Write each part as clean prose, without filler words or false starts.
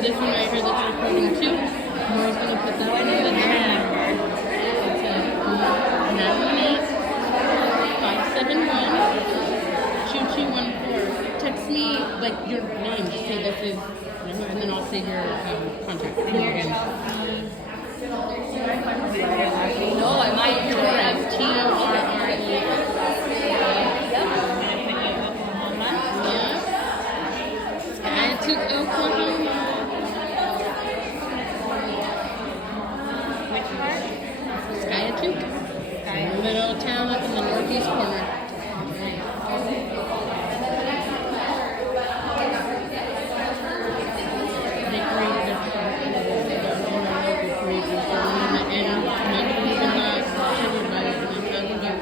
this one right here that's recording too. We're going to put that one in the chat. It's a 918-571-2214. Text me like your name. Just say this is, and then I'll save your contact. No, I might Torres. Torre. Sky to Oklahoma. Which part? Skiatook. Little town up in the northeast corner. Decorated the park and the local creatures and maybe even not everybody and talking about really in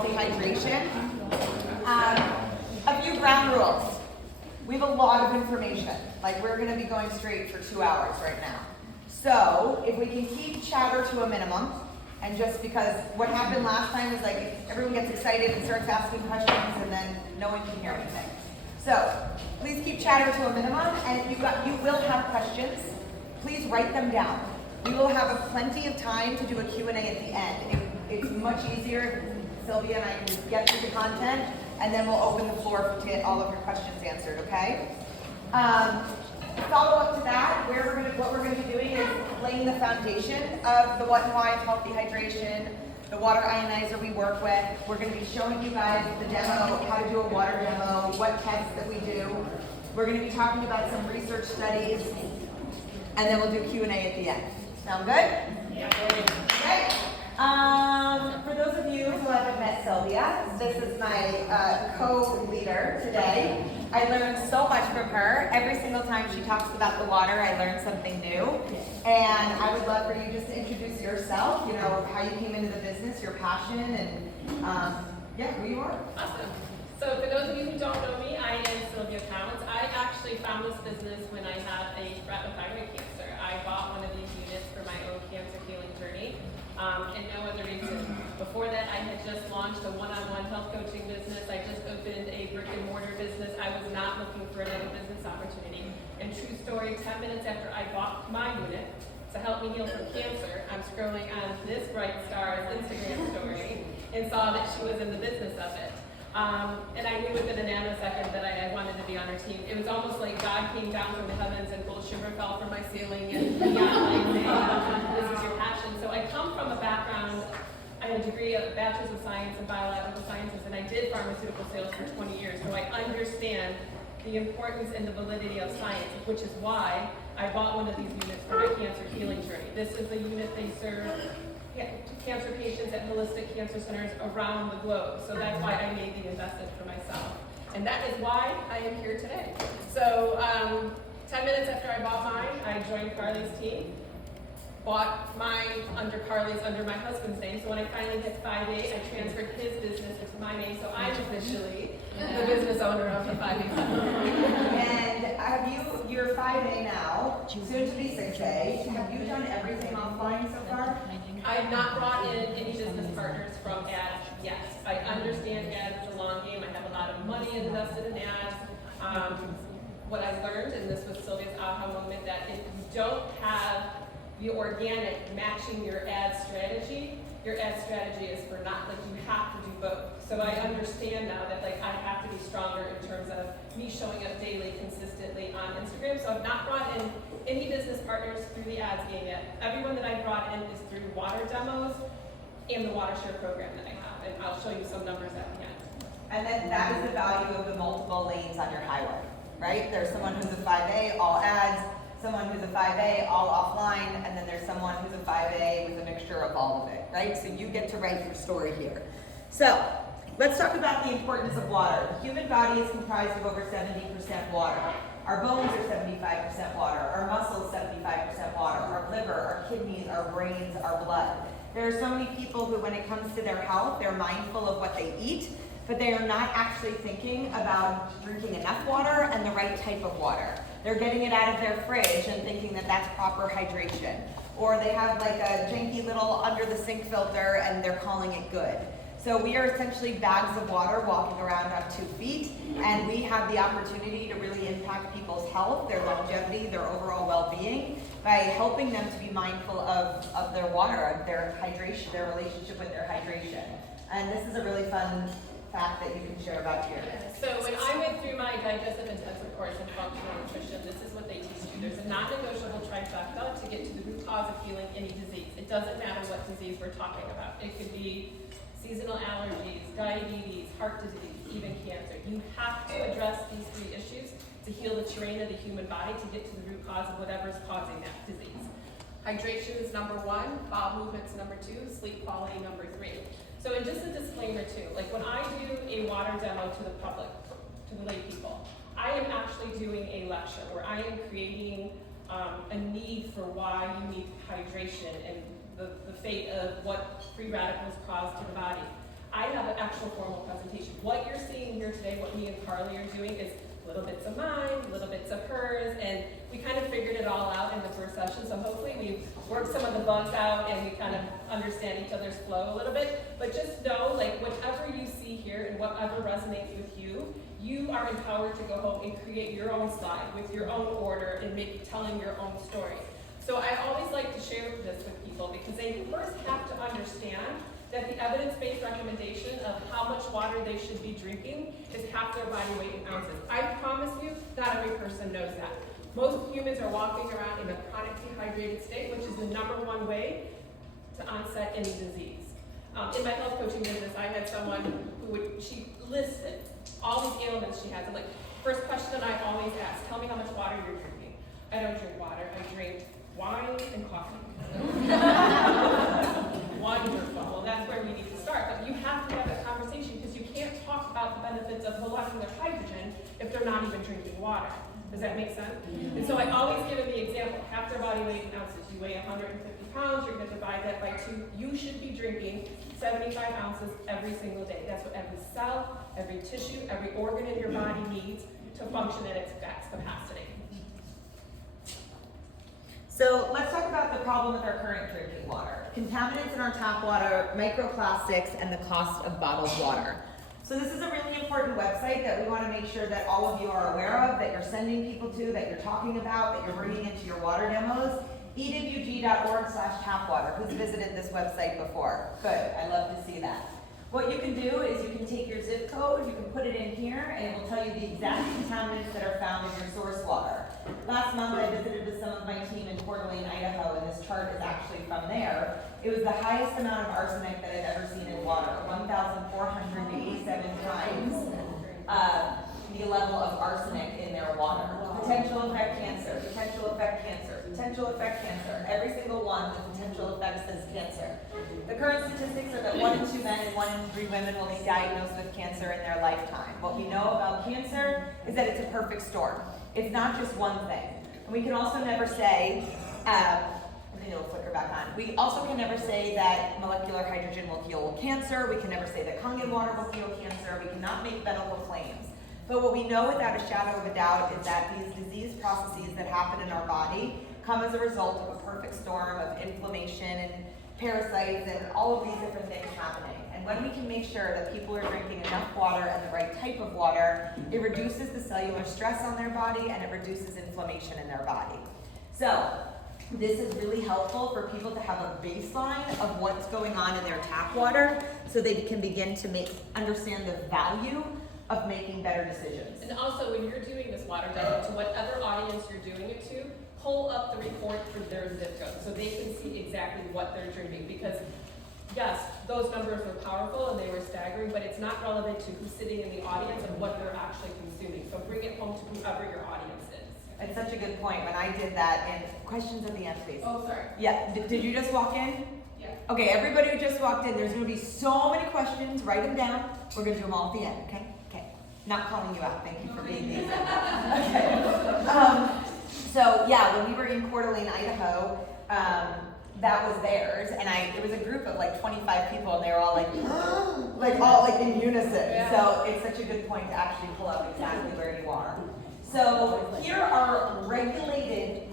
the right place. Like, we're going to be going straight for 2 hours right now. So, if we can keep chatter to a minimum, and just because what happened last time is like everyone gets excited and starts asking questions and then no one can hear anything. So, please keep chatter to a minimum, and if you will have questions, please write them down. We will have plenty of time to do a Q&A at the end. It's much easier if Sylvia and I can get through the content, and then we'll open the floor to get all of your questions answered, okay? Follow up to that, what we're going to be doing is laying the foundation of the what and why of healthy hydration, the water ionizer we work with. We're going to be showing you guys the demo, how to do a water demo, what tests that we do. We're going to be talking about some research studies, and then we'll do Q&A at the end. Sound good? Yeah. Okay. For those of you who haven't met Sylvia, this is my co-leader today. I learned so much from her. Every single time she talks about the water, I learn something new. And I would love for you just to introduce yourself, you know, how you came into the business, your passion, and who you are. Awesome. So for those of you who don't know me, I am Sylvia Counts. I actually found this business when I had a threat of thyroid cancer. I bought one of these units for my own cancer healing journey. And no other reason. Before that, I had just launched a one-on-one health coaching business. I just opened a brick and mortar business. I was not looking for another business opportunity. And true story, 10 minutes after I bought my unit to help me heal from cancer, I'm scrolling on this Bright Star's Instagram story and saw that she was in the business of it. And I knew within a nanosecond that I wanted to be on her team. It was almost like God came down from the heavens and gold sugar fell from my ceiling and beyond, this is your passion. So I come from a background, I had a degree, a bachelor's of science in biological sciences, and I did pharmaceutical sales for 20 years. So I understand the importance and the validity of science, which is why I bought one of these units for my cancer healing journey. This is the unit they serve cancer patients at holistic cancer centers around the globe. So that's why I made the investment for myself. And that is why I am here today. So 10 minutes after I bought mine, I joined Carly's team. Bought mine under my husband's name. So when I finally hit 5A, I transferred his business into my name. So I'm officially the business owner of the 5A company. And you're 5A now, soon to be 6A. Have you done everything offline so far? I have not brought in any business partners from ads yet. I understand ads is a long game. I have a lot of money invested in ads. What I learned, and this was Sylvia's aha moment, that if you don't have the organic matching your ad strategy is for naught. Like, you have to do both. So I understand now that I have to be stronger in terms of me showing up daily, consistently on Instagram. So I've not brought in any business partners through the ads game yet. Everyone that I brought in is through water demos and the water share program that I have. And I'll show you some numbers at the end. And then that is the value of the multiple lanes on your highway, right? There's someone who's a 5A, all ads, someone who's a 5A, all offline, and then there's someone who's a 5A with a mixture of all of it, right? So you get to write your story here. So let's talk about the importance of water. The human body is comprised of over 70% water. Our bones are 75% water. Our muscles, 75% water. Our liver, our kidneys, our brains, our blood. There are so many people who, when it comes to their health, they're mindful of what they eat, but they are not actually thinking about drinking enough water and the right type of water. They're getting it out of their fridge and thinking that that's proper hydration. Or they have like a janky little under the sink filter and they're calling it good. So we are essentially bags of water walking around on 2 feet, and we have the opportunity to really impact people's health, their longevity, their overall well-being by helping them to be mindful of their water, their hydration, their relationship with their hydration. And this is a really fun fact that you can share about here. So when I went through my digestive intensive course in functional nutrition, this is what they teach you. There's a non-negotiable trifecta to get to the root cause of healing any disease. It doesn't matter what disease we're talking about. It could be seasonal allergies, diabetes, heart disease, even cancer. You have to address these 3 issues to heal the terrain of the human body to get to the root cause of whatever is causing that disease. Hydration is number 1, bowel movements number 2, sleep quality number 3. So, and just a disclaimer too, like when I do a water demo to the public, to the lay people, I am actually doing a lecture where I am creating a need for why you need hydration and the fate of what free radicals cause to the body. I have an actual formal presentation. What you're seeing here today, what me and Carly are doing, is little bits of mine, little bits of hers, and we kind of figured it all out in the first session. So hopefully we've worked some of the bugs out and we kind of understand each other's flow a little bit. But just know, like, whatever you see here and whatever resonates with you, you are empowered to go home and create your own slide with your own order and telling your own story. So I always like to share this with people because they first have to understand that the evidence-based recommendation of how much water they should be drinking is half their body weight in ounces. I promise you, not every person knows that. Most humans are walking around in a chronic dehydrated state, which is the #1 way to onset any disease. In my health coaching business, I had someone she listed all these ailments she has. And like, first question I always ask, tell me how much water you're drinking. I don't drink water, I drink wine and coffee. Wonderful. Well, that's where we need to start. But you have to have that conversation because you can't talk about the benefits of molecular hydrogen if they're not even drinking water. Does that make sense? And so I always give them the example, half their body weight in ounces. You weigh 150 pounds, you're going to divide that by 2. You should be drinking 75 ounces every single day. That's what every cell, every tissue, every organ in your body needs to function at its best capacity. So let's talk about the problem with our current drinking water. Contaminants in our tap water, microplastics, and the cost of bottled water. So this is a really important website that we want to make sure that all of you are aware of, that you're sending people to, that you're talking about, that you're bringing into your water demos. ewg.org/tapwater. Who's visited this website before? Good, I love to see that. What you can do is you can take your zip code, you can put it in here, and it will tell you the exact contaminants that are found in your source water. Last month I visited with some of my team in Coeur d'Alene, Idaho, and this chart is actually from there. It was the highest amount of arsenic that I've ever seen in water, 1,487 times. the level of arsenic in their water. Potential affect cancer, potential affect cancer, potential affect cancer. Every single one, the potential effect says cancer. The current statistics are that 1 in 2 men and 1 in 3 women will be diagnosed with cancer in their lifetime. What we know about cancer is that it's a perfect storm. It's not just one thing. And we can also never say, I think it'll flicker back on. We also can never say that molecular hydrogen will kill cancer. We can never say that Kangen water will kill cancer. We cannot make medical claims. But what we know without a shadow of a doubt is that these disease processes that happen in our body come as a result of a perfect storm of inflammation and parasites and all of these different things happening. And when we can make sure that people are drinking enough water and the right type of water, it reduces the cellular stress on their body and it reduces inflammation in their body. So this is really helpful for people to have a baseline of what's going on in their tap water so they can begin to understand the value of making better decisions. And also, when you're doing this water demo, to whatever audience you're doing it to, pull up the report for their zip code so they can see exactly what they're drinking. Because yes, those numbers were powerful and they were staggering, but it's not relevant to who's sitting in the audience and what they're actually consuming. So bring it home to whoever your audience is. It's such a good point. When I did that, and questions at the end, please. Oh, sorry. Yeah, did you just walk in? Yeah. Okay, everybody who just walked in, there's gonna be so many questions, write them down. We're gonna do them all at the end, okay? Okay, not calling you out, thank you for being easy. Okay. So yeah, when we were in Coeur d'Alene, Idaho, that was theirs, and it was a group of like 25 people, and they were all like, all like in unison. Yeah. So it's such a good point to actually pull up exactly where you are. So here are regulated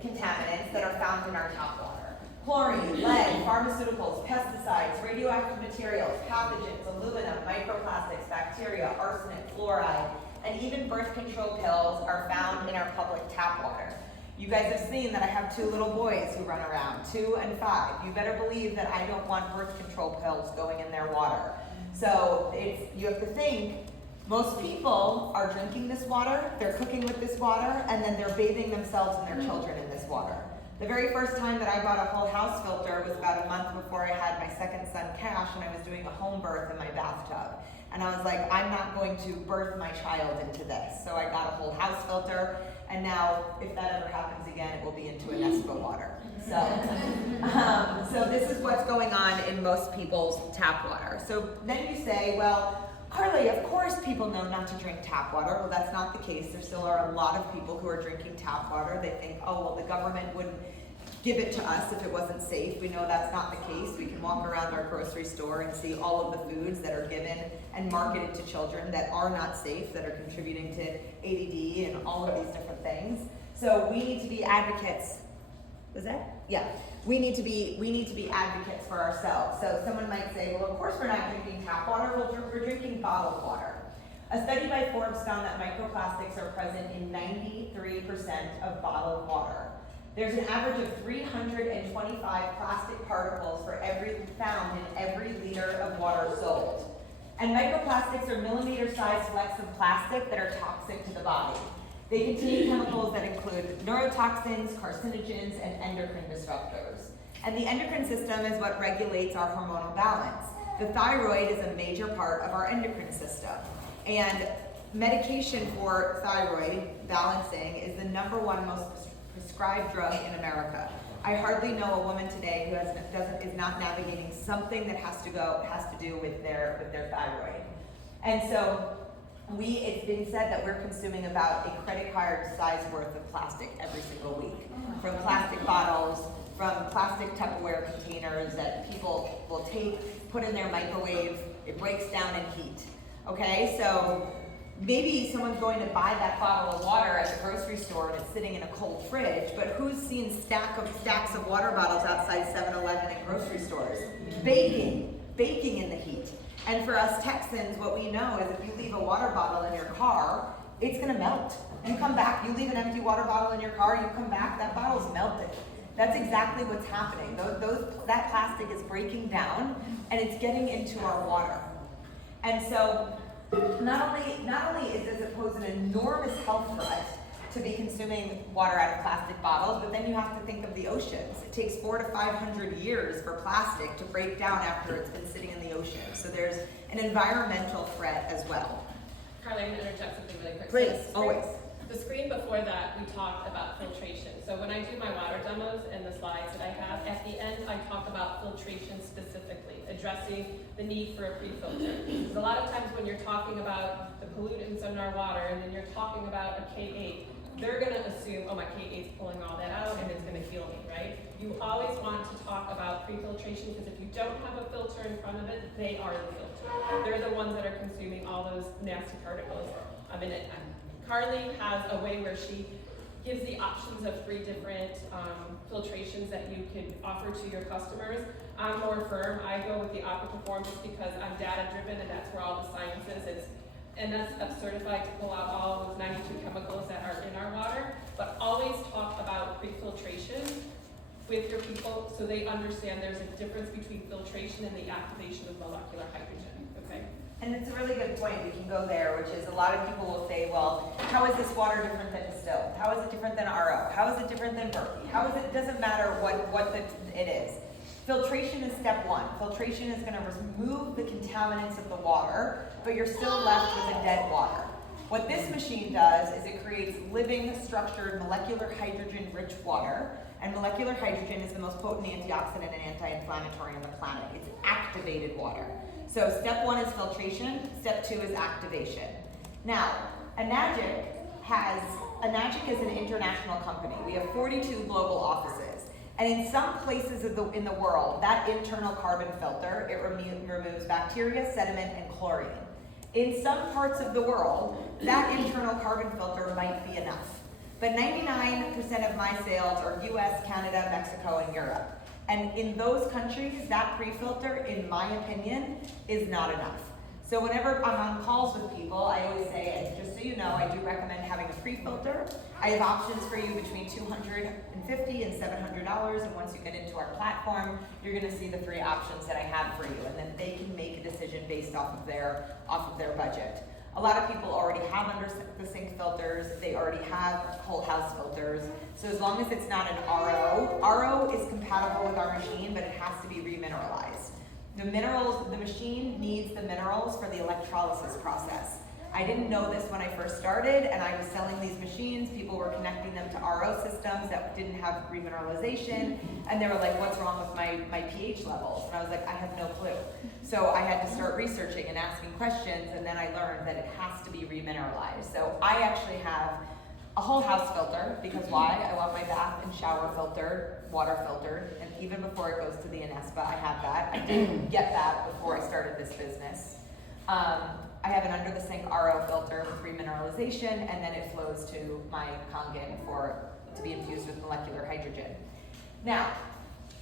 contaminants that are found in our tap water. Chlorine, lead, pharmaceuticals, pesticides, radioactive materials, pathogens, aluminum, microplastics, bacteria, arsenic, fluoride, and even birth control pills are found in our public tap water. You guys have seen that I have 2 little boys who run around, 2 and 5. You better believe that I don't want birth control pills going in their water. So you have to think, most people are drinking this water, they're cooking with this water, and then they're bathing themselves and their children in this water. The very first time that I bought a whole house filter was about a month before I had my second son, Cash, and I was doing a home birth in my bathtub. And I was like, I'm not going to birth my child into this. So I got a whole house filter, and now if that ever happens again, it will be into a Nespa water. So this is what's going on in most people's tap water. So then you say, well, Carly, of course people know not to drink tap water. Well, that's not the case. There still are a lot of people who are drinking tap water. They think, oh, well, the government wouldn't give it to us if it wasn't safe. We know that's not the case. We can walk around our grocery store and see all of the foods that are given and marketed to children that are not safe, that are contributing to ADD and all of these different things. So we need to be advocates. Was that? Yeah. We need to be advocates for ourselves. So someone might say, well, of course we're not drinking tap water, we're drinking bottled water. A study by Forbes found that microplastics are present in 93% of bottled water. There's an average of 325 plastic particles found in every liter of water sold. And microplastics are millimeter-sized flecks of plastic that are toxic to the body. They contain chemicals that include neurotoxins, carcinogens, and endocrine disruptors. And the endocrine system is what regulates our hormonal balance. The thyroid is a major part of our endocrine system. And medication for thyroid balancing is the #1 most prescribed drug in America. I hardly know a woman today who is not navigating something that has to do with their thyroid. And so it's been said that we're consuming about a credit card size worth of plastic every single week. From plastic bottles, from plastic Tupperware containers that people will take, put in their microwave, it breaks down in heat. Okay, so maybe someone's going to buy that bottle of water at the grocery store and it's sitting in a cold fridge, but who's seen stacks of water bottles outside 7-Eleven and grocery stores? Baking in the heat. And for us Texans, what we know is if you leave a water bottle in your car, it's gonna melt. You come back, you leave an empty water bottle in your car, you come back, that bottle's melted. That's exactly what's happening. That plastic is breaking down and it's getting into our water. And so not only does it pose an enormous health threat to be consuming water out of plastic bottles, but then you have to think of the oceans. It takes 400 to 500 years for plastic to break down after it's been sitting in the ocean. So there's an environmental threat as well. Carly, I'm gonna interject something really quick. Please, So the screen- always. The screen before that, we talked about filtration. So when I do my water demos and the slides that I have, at the end, I talk about filtration specifically, addressing the need for a pre-filter. Because a lot of times when you're talking about the pollutants in our water, and then you're talking about a K8, they're gonna assume, oh, my K8's pulling all that out and it's gonna heal me, right? You always want to talk about pre-filtration, because if you don't have a filter in front of it, they are the filter. They're the ones that are consuming all those nasty particles in it. Carly has a way where she gives the options of 3 different filtrations that you can offer to your customers. I'm more firm. I go with the Aqua Perform just because I'm data driven, and that's where all the science is. It's NSF certified to pull out all those 92 chemicals that are in our water, but always talk about pre-filtration with your people so they understand there's a difference between filtration and the activation of molecular hydrogen, okay? And it's a really good point, we can go there, which is a lot of people will say, well, how is this water different than distilled? How is it different than RO? How is it different than Berkey? How is it, doesn't matter what it is. Filtration is step 1. Filtration is gonna remove the contaminants of the water, but you're still left with a dead water. What this machine does is it creates living, structured, molecular hydrogen-rich water, and molecular hydrogen is the most potent antioxidant and anti-inflammatory on the planet. It's activated water. So step 1 is filtration, step 2 is activation. Now, Enagic is an international company. We have 42 global offices. And in some places in the world, that internal carbon filter, it removes bacteria, sediment, and chlorine. In some parts of the world, that internal carbon filter might be enough. But 99% of my sales are US, Canada, Mexico, and Europe. And in those countries, that pre-filter, in my opinion, is not enough. So whenever I'm on calls with people, I always say, and just so you know, I do recommend having a pre-filter. I have options for you between $250 and $700, and once you get into our platform, you're gonna see the 3 options that I have for you, and then they can make a decision based off of their budget. A lot of people already have under the sink filters, they already have whole house filters. So as long as it's not an RO is compatible with our machine, but it has to be remineralized. The machine needs the minerals for the electrolysis process. I didn't know this when I first started, and I was selling these machines. People were connecting them to RO systems that didn't have remineralization, and they were like, what's wrong with my pH levels? And I was like, I have no clue. So I had to start researching and asking questions, and then I learned that it has to be remineralized. So I actually have a whole house filter, because why? I want my bath and shower filtered, water filtered, and even before it goes to the Anespa, I have that. I didn't get that before I started this business. I have an under the sink RO filter with remineralization, and then it flows to my Kangen to be infused with molecular hydrogen. Now,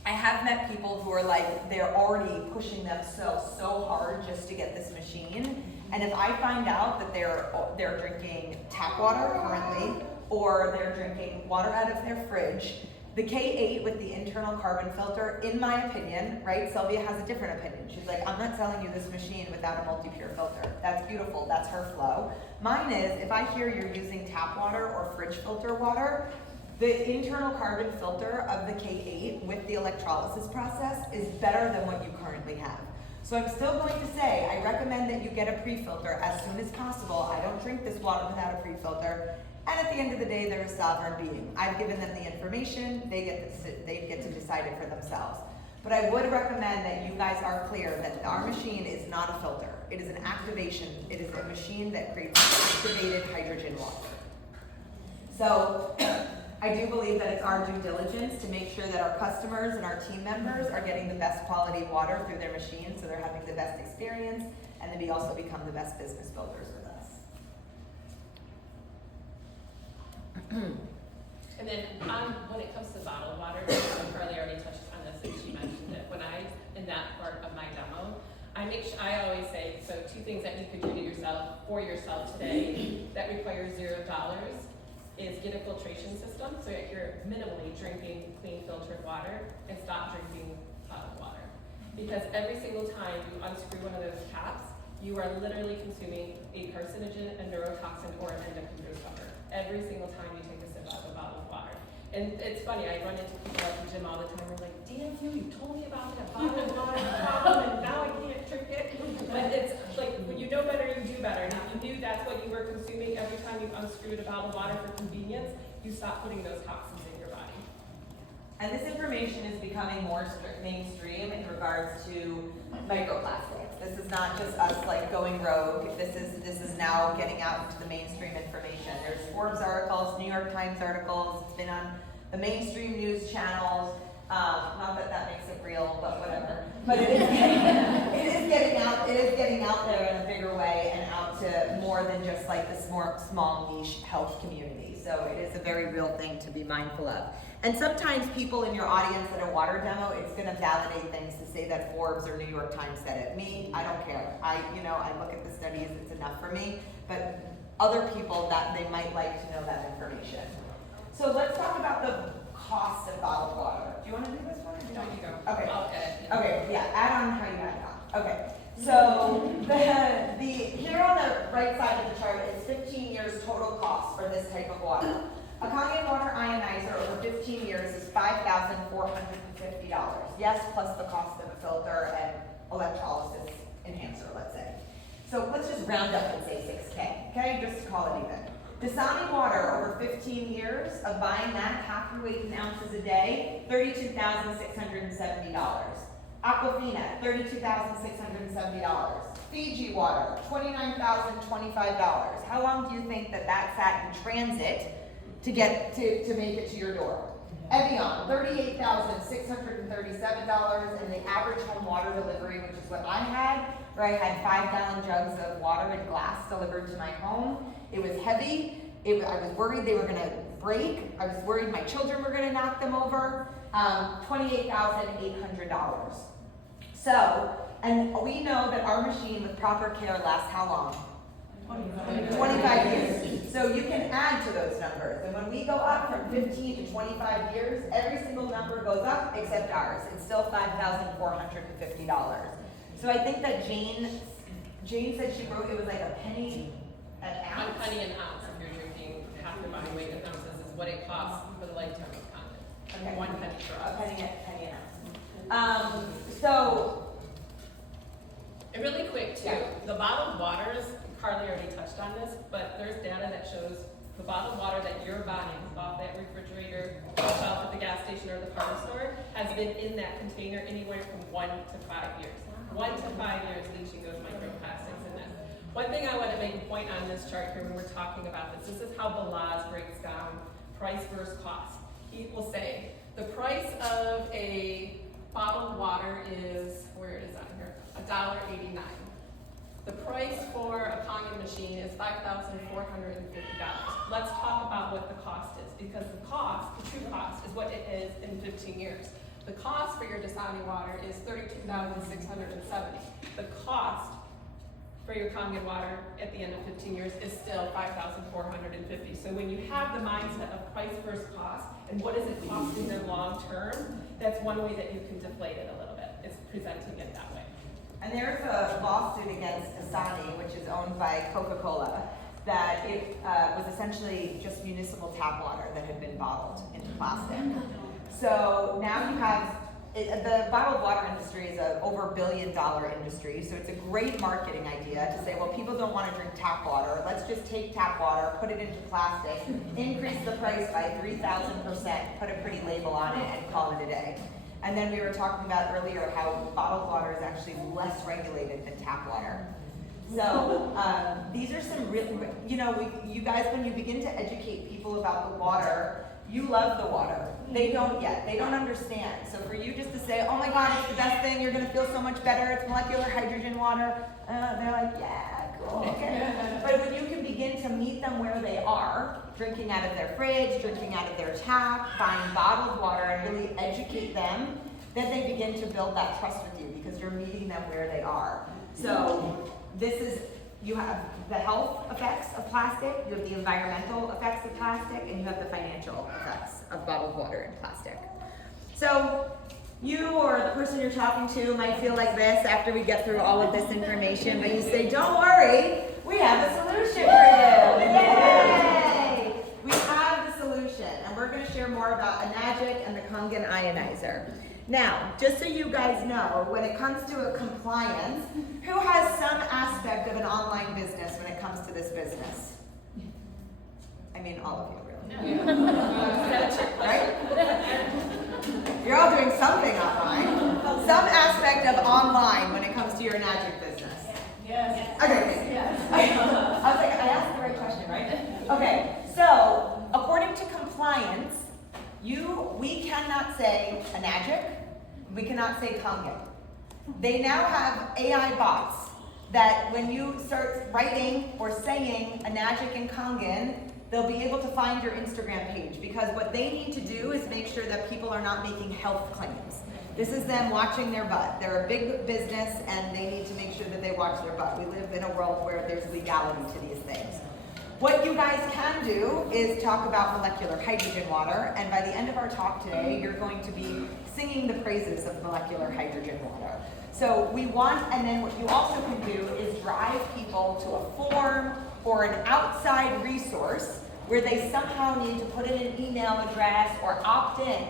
I have met people who are like, they're already pushing themselves so hard just to get this machine. And if I find out that they're drinking tap water currently, or they're drinking water out of their fridge, the K8 with the internal carbon filter, in my opinion, right, Sylvia has a different opinion. She's like, I'm not selling you this machine without a multi-pure filter. That's beautiful, that's her flow. Mine is, if I hear you're using tap water or fridge filter water, the internal carbon filter of the K8 with the electrolysis process is better than what you currently have. So I'm still going to say, I recommend that you get a pre-filter as soon as possible. I don't drink this water without a pre-filter. And at the end of the day, they're a sovereign being. I've given them the information, they get to decide it for themselves. But I would recommend that you guys are clear that our machine is not a filter. It is an activation. It is a machine that creates activated hydrogen water. So I do believe that it's our due diligence to make sure that our customers and our team members are getting the best quality water through their machine, so they're having the best experience, and then we also become the best business builders with us. And then when it comes to bottled water, Carly already touched on this and she mentioned it. When in that part of my demo, I always say, so 2 things that you could do for yourself today that requires $0 is get a filtration system so that you're minimally drinking clean filtered water, and stop drinking bottled water. Because every single time you unscrew one of those caps, you are literally consuming a carcinogen, a neurotoxin, or an endocrine disruptor. Every single time you take a sip out of a bottle of water. And it's funny, I run into people at the gym all the time, who are like, damn you told me about that bottled water problem, and now I can't drink it. But it's like, when you know better, you do better. And if you knew that's what you were consuming every time you unscrewed a bottle of water for convenience, you stop putting those toxins in your body. And this information is becoming more mainstream in regards to microplastics. This is not just us like going rogue. This is now getting out into the mainstream information. There's Forbes articles, New York Times articles. It's been on the mainstream news channels. Not that that makes it real, but whatever. But it is getting out there in a bigger way and out to more than just like this more small niche health community. So it is a very real thing to be mindful of. And sometimes people in your audience at a water demo, it's going to validate things to say that Forbes or New York Times said it. Me, I don't care. I look at the studies, it's enough for me. But other people, that they might like to know that information. So let's talk about the cost of bottled water. Do you want to do this one? Or do you want you go. Okay. Okay. Okay, yeah, add on how you add it on. Okay. So the here on the right side of the chart is 15 years total cost for this type of water. A Kangen water ionizer over 15 years is $5,450. Yes, plus the cost of a filter and electrolysis enhancer, let's say. So let's just round up and say 6K, okay? Just to call it even. Dasani water over 15 years of buying that half your weight in ounces a day, $32,670. Aquafina, $32,670. Fiji water, $29,025. How long do you think that sat in transit to get to make it to your door? Evian, $38,637, and the average home water delivery, which is what I had, where I had 5-gallon jugs of water in glass delivered to my home. It was heavy. I was worried they were going to break. I was worried my children were going to knock them over. $28,800. So, and we know that our machine with proper care lasts how long? 25 years. So you can add to those numbers. And when we go up from 15 to 25 years, every single number goes up except ours. It's still $5,450. So I think that Jane said she wrote it was like a penny an ounce. $1 an ounce if you're drinking half your body weight in ounces is what it costs for the lifetime of Kangen. Okay. 1 penny for us. A penny an ounce. So. And really quick too, the bottled waters, Carly already touched on this, but there's data that shows the bottled water that you're buying off that refrigerator shelf at the gas station or the farm store has been in that container anywhere from 1 to 5 years. 1 to 5 years leaching those microplastics in it. One thing I want to make a point on this chart here when we're talking about this is how Balazs breaks down price versus cost. He will say the price of a bottled water is, where it is on here, $1.89. The price for a Kangen machine is $5,450. Let's talk about what the cost is, because the true cost, is what it is in 15 years. The cost for your Dasani water is $32,670. The cost for your Kangen water at the end of 15 years is still $5,450. So when you have the mindset of price versus cost, and what is it costing them long term, that's one way that you can deflate it a little bit, is presenting it that way. And there's a lawsuit against Dasani, which is owned by Coca-Cola, that it was essentially just municipal tap water that had been bottled into plastic. So now you have, the bottled water industry is an over $1 billion industry, so it's a great marketing idea to say, well, people don't want to drink tap water. Let's just take tap water, put it into plastic, increase the price by 3,000%, put a pretty label on it, and call it a day. And then we were talking about earlier how bottled water is actually less regulated than tap water. So these are some real, you guys, when you begin to educate people about the water, you love the water. They don't yet. They don't understand. So for you just to say, oh my God, it's the best thing, you're going to feel so much better, it's molecular hydrogen water, they're like, yeah, cool, okay. But when you can begin to meet them where they are, drinking out of their fridge, drinking out of their tap, buying bottled water, and really educate them, then they begin to build that trust with you because you're meeting them where they are. So you have the health effects of plastic, you have the environmental effects of plastic, and you have the financial effects of bottled water and plastic. So you or the person you're talking to might feel like this after we get through all of this information, but you say, don't worry, we have a solution for you. Yay! We have the solution, and we're going to share more about Enagic and the Kangen ionizer. Now, just so you guys know, when it comes to a compliance, who has some aspect of an online business when it comes to this business? I mean, all of you, really. Right? You're all doing something online. Some aspect of online when it comes to your Enagic business. Yes. Okay. Yes. I was like, I asked the right question, right? Okay, so according to compliance, we cannot say Enagic, we cannot say Kangen. They now have AI bots that when you start writing or saying Enagic and Kangen, they'll be able to find your Instagram page, because what they need to do is make sure that people are not making health claims. This is them watching their butt. They're a big business and they need to make sure that they watch their butt. We live in a world where there's legality to these things. What you guys can do is talk about molecular hydrogen water, and by the end of our talk today, you're going to be singing the praises of molecular hydrogen water. So we want, and then what you also can do is drive people to a form or an outside resource where they somehow need to put in an email address or opt in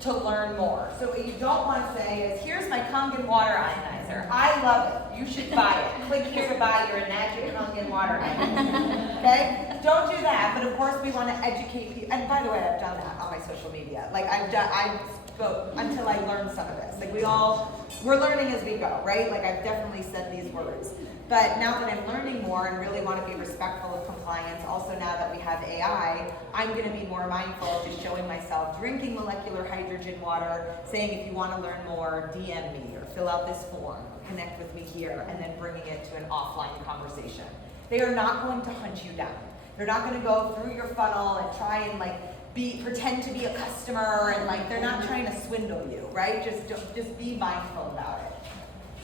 to learn more. So what you don't want to say is, here's my Kangen water ionizer. I love it. You should buy it. Click here to buy your Enagic Kangen water ionizer. Okay? Don't do that, but of course we want to educate people. And by the way, I've done that on my social media. Like I spoke until I learned some of this. Like we're learning as we go, right? Like I've definitely said these words. But now that I'm learning more and really want to be respectful of compliance, also now that we have AI, I'm going to be more mindful of just showing myself drinking molecular hydrogen water, saying if you want to learn more, DM me or fill out this form, or connect with me here, and then bringing it to an offline conversation. They are not going to hunt you down. They're not going to go through your funnel and try and pretend to be a customer, and they're not trying to swindle you, right? Just be mindful about it.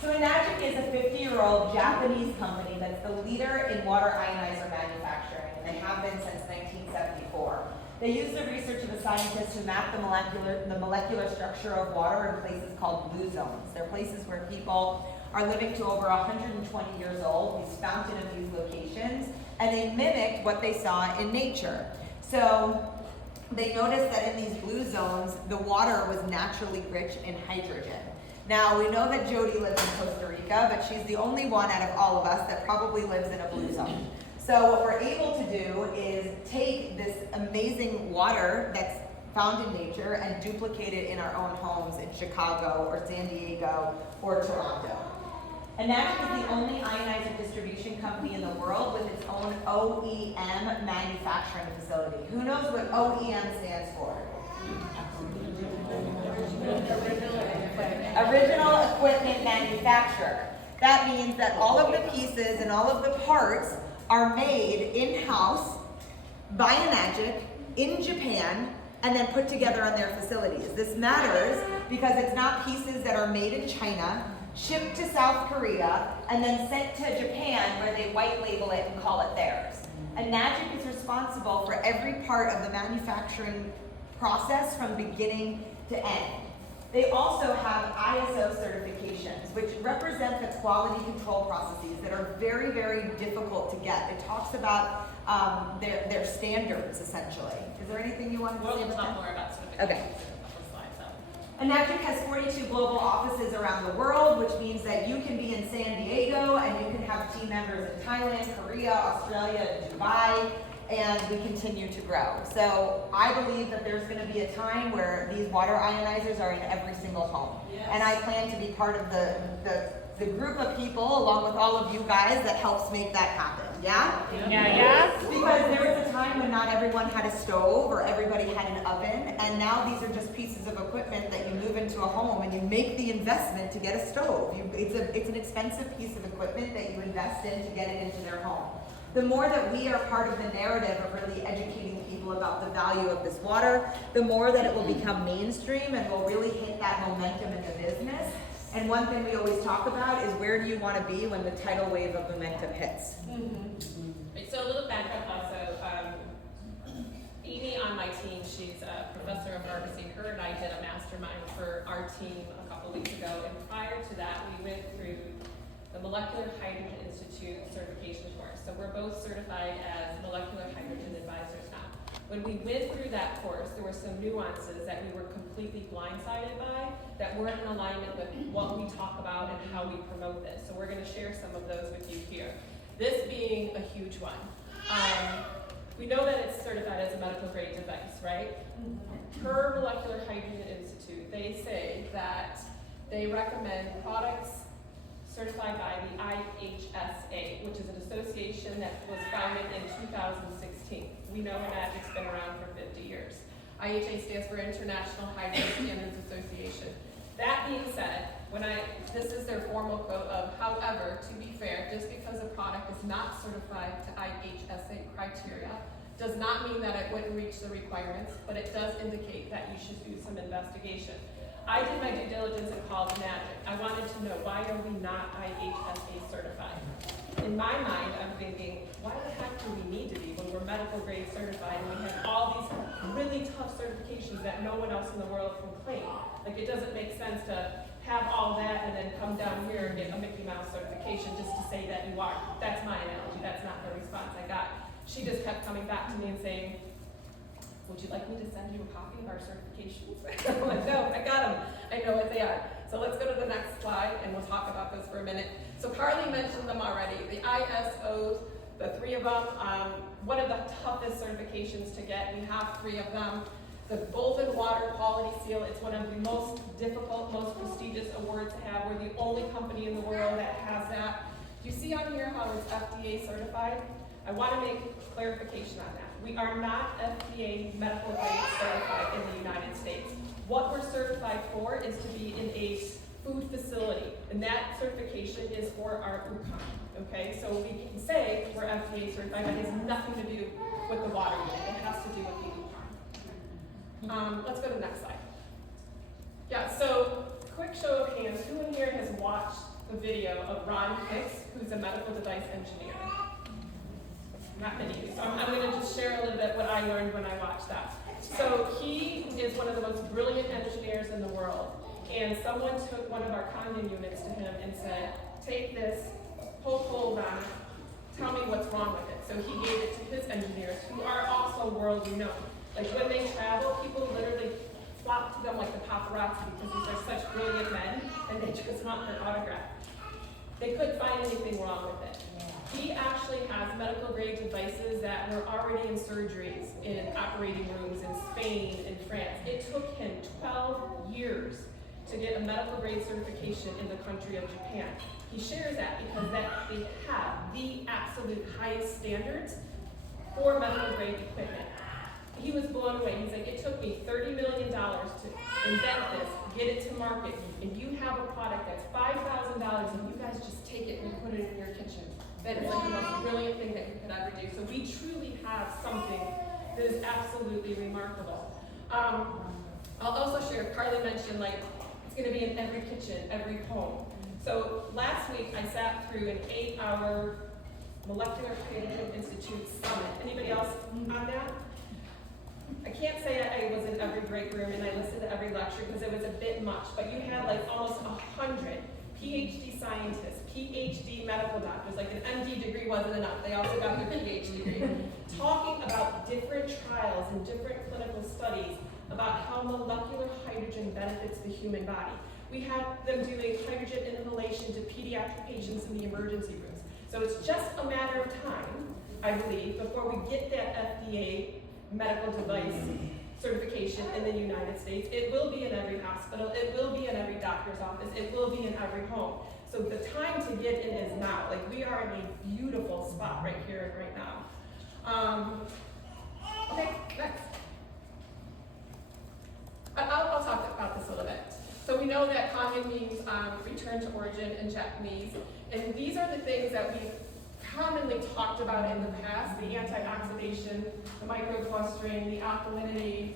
So Enagic is a 50-year-old Japanese company that's the leader in water ionizer manufacturing, and they have been since 1974. They use the research of a scientist to map the molecular structure of water in places called blue zones. They're places where people are living to over 120 years old. These fountain of youth locations, and they mimicked what they saw in nature. So they noticed that in these blue zones, the water was naturally rich in hydrogen. Now, we know that Jody lives in Costa Rica, but she's the only one out of all of us that probably lives in a blue zone. So what we're able to do is take this amazing water that's found in nature and duplicate it in our own homes in Chicago or San Diego or Toronto. Enagic is the only ionizer distribution company in the world with its own OEM manufacturing facility. Who knows what OEM stands for? Original equipment manufacturer. That means that all of the pieces and all of the parts are made in-house by Enagic in Japan and then put together on their facilities. This matters because it's not pieces that are made in China, shipped to South Korea, and then sent to Japan where they white label it and call it theirs. Enagic is responsible for every part of the manufacturing process from beginning to end. They also have ISO certifications, which represent the quality control processes that are very, very difficult to get. It talks about their standards, essentially. Is there anything you want to say about that? We'll talk more about certifications Okay. in a couple of slides. Enagic has 42 global offices around the world, which means that you can be in San Diego and you can have team members in Thailand, Korea, Australia, Dubai, and we continue to grow. So I believe that there's going to be a time where these water ionizers are in every single home. Yes. And I plan to be part of the group of people, along with all of you guys, that helps make that happen. Yeah? Yeah. Because there was a time when not everyone had a stove or everybody had an oven, and now these are just pieces of equipment that you move into a home and you make the investment to get a stove. It's an expensive piece of equipment that you invest in to get it into their home. The more that we are part of the narrative of really educating people about the value of this water, the more that it will become mainstream and will really hit that momentum in the business. And one thing we always talk about is, where do you want to be when the tidal wave of momentum hits? Right, so a little background also. Amy on my team, she's a professor of pharmacy. Her and I did a mastermind for our team a couple weeks ago. And prior to that, we went through the Molecular Hydrogen Institute certification course. So we're both certified as molecular hydrogen advisors now. When we went through that course, there were some nuances that we were completely blindsided by that weren't in alignment with what we talk about and how we promote this. So we're gonna share some of those with you here. This being a huge one. We know that it's certified as a medical grade device, right? Per Molecular Hydrogen Institute, they say that they recommend products certified by the IHSA, which is an association that was founded in 2016. We know that it's been around for 50 years. IHA stands for International Hydrogen Standards Association. That being said, this is their formal quote of, however, to be fair, just because a product is not certified to IHSA criteria does not mean that it wouldn't reach the requirements, but it does indicate that you should do some investigation. I did my due diligence and called Magic. I wanted to know, why are we not IHSA certified? In my mind, I'm thinking, why the heck do we need to be when we're medical grade certified and we have all these really tough certifications that no one else in the world can claim? Like, it doesn't make sense to have all that and then come down here and get a Mickey Mouse certification just to say that you are. That's my analogy. That's not the response I got. She just kept coming back to me and saying, would you like me to send you a copy of our certifications? I'm like, no, I got them. I know what they are. So let's go to the next slide and we'll talk about this for a minute. So Carly mentioned them already. The ISOs, the 3 of them, one of the toughest certifications to get. We have 3 of them. The Golden Water Quality Seal, it's one of the most difficult, most prestigious awards to have. We're the only company in the world that has that. Do you see on here how it's FDA certified? I want to make clarification on that. We are not FDA medical grade certified in the United States. What we're certified for is to be in a food facility, and that certification is for our UConn, okay? So we can say we're FDA certified, but it has nothing to do with the water unit. It has to do with the UConn. Let's go to the next slide. Yeah, so quick show of hands, who in here has watched the video of Ron Hicks, who's a medical device engineer? Not many of you. So I'm going to just share a little bit what I learned when I watched that. So he is one of the most brilliant engineers in the world. And someone took one of our condom units to him and said, take this, poke holes on it, tell me what's wrong with it. So he gave it to his engineers, who are also world renowned. Like when they travel, people literally flock to them like the paparazzi because these are such brilliant men and they just want their autograph. They couldn't find anything wrong with it. He actually has medical grade devices that were already in surgeries, in operating rooms in Spain and France. It took him 12 years to get a medical grade certification in the country of Japan. He shares that because they have the absolute highest standards for medical grade equipment. He was blown away. He's like, it took me $30 million to invent this, get it to market, and you have a product that's $5,000 and you guys just take it and put it in your kitchen. That is like the most brilliant thing that you could ever do. So we truly have something that is absolutely remarkable. I'll also share, Carly mentioned like, it's gonna be in every kitchen, every home. So last week I sat through an 8-hour Molecular Hydrogen Institute summit. Anybody else on that? I can't say I was in every break room and I listened to every lecture because it was a bit much, but you had like almost 100 PhD scientists, PhD medical doctors, like an MD degree wasn't enough, they also got their PhD degree, talking about different trials and different clinical studies about how molecular hydrogen benefits the human body. We had them doing hydrogen inhalation to pediatric patients in the emergency rooms. So it's just a matter of time, I believe, before we get that FDA medical device certification in the United States. It will be in every hospital, it will be in every doctor's office, it will be in every home. So the time to get in is now. Like we are in a beautiful spot right here and right now. Okay, next. I'll talk about this a little bit. So we know that Kangen means return to origin in Japanese, and these are the things that we've commonly talked about in the past: the antioxidation, the microclustering, the alkalinity,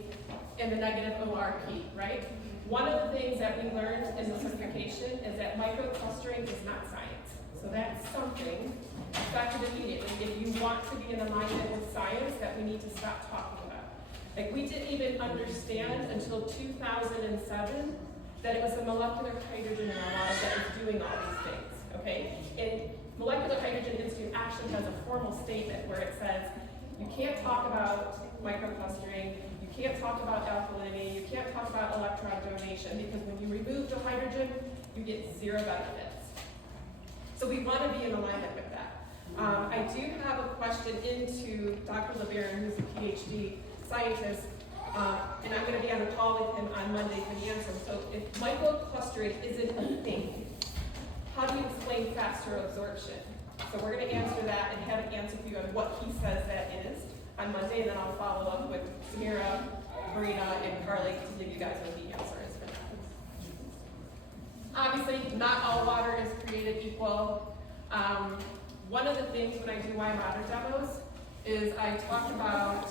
and the negative ORP, right? One of the things that we learned in the certification is that microclustering is not science. So that's something effective immediately if you want to be in alignment with science that we need to stop talking about. Like we didn't even understand until 2007 that it was the molecular hydrogen in our water that was doing all these things, okay? And Molecular Hydrogen Institute actually has a formal statement where it says you can't talk about microclustering, you can't talk about alkalinity, you can't talk about electron donation, because when you remove the hydrogen, you get zero benefits. So we want to be in alignment with that. I do have a question into Dr. LeBaron, who's a PhD scientist, and I'm going to be on a call with him on Monday for the answer. So if microclustering isn't a thing, how do you explain faster absorption? So we're going to answer that and have an answer for you on what he says that is on Monday, and then I'll follow up with Samira, Marina, and Carly to give you guys what the answer is for that. Obviously, not all water is created equal. One of the things when I do my water demos is I talk about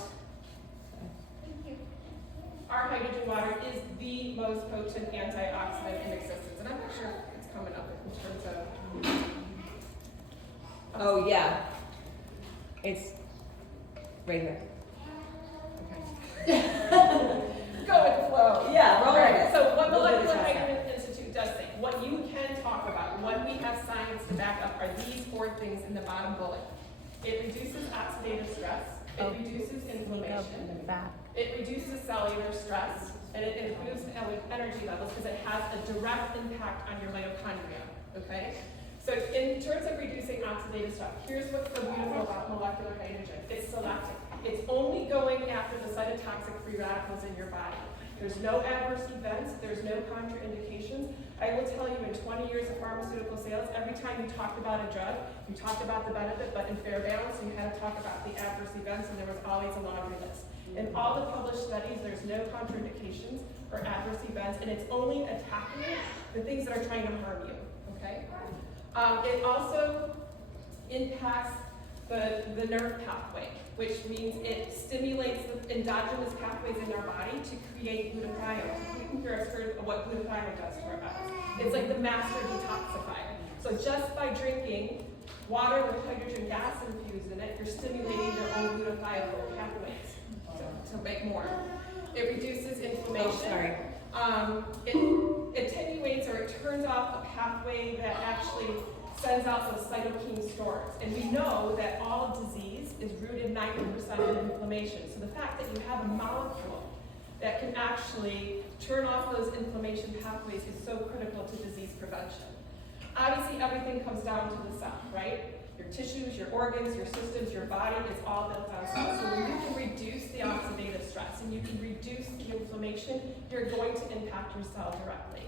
our hydrogen water is the most potent antioxidant in existence. And I'm not sure if it's coming up in terms of... Oh, yeah. It's right here. Go with the flow. Yeah, roll Right. with it. So what We'll do Molecular this last Hydrogen Institute does say, what you can talk about, what we have science to back up are these four things in the bottom bullet. It reduces oxidative stress. It reduces inflammation. It reduces cellular stress. And it improves energy levels because it has a direct impact on your mitochondria. Okay? So in terms of reducing oxidative stress, here's what's so beautiful about molecular hydrogen. It's selective. It's only going after the cytotoxic free radicals in your body. There's no adverse events. There's no contraindications. I will tell you, in 20 years of pharmaceutical sales, every time you talked about a drug, you talked about the benefit, but in fair balance, you had to talk about the adverse events, and there was always a laundry list. In all the published studies, there's no contraindications or adverse events, and it's only attacking the things that are trying to harm you. Okay? It also impacts the nerve pathway, which means it stimulates the endogenous pathways in our body to create glutathione. You can hear us heard of what glutathione does to our bodies. It's like the master detoxifier. So just by drinking water with hydrogen gas infused in it, you're stimulating your own glutathione pathways to make more. It reduces inflammation. It attenuates or it turns off a pathway that actually sends out those cytokine stores. And we know that all disease is rooted 90% in inflammation. So the fact that you have a molecule that can actually turn off those inflammation pathways is so critical to disease prevention. Obviously, everything comes down to the cell, right? Your tissues, your organs, your systems, your body is all built on cells. So when you can reduce the oxidative stress and you can reduce the inflammation, you're going to impact your cell directly.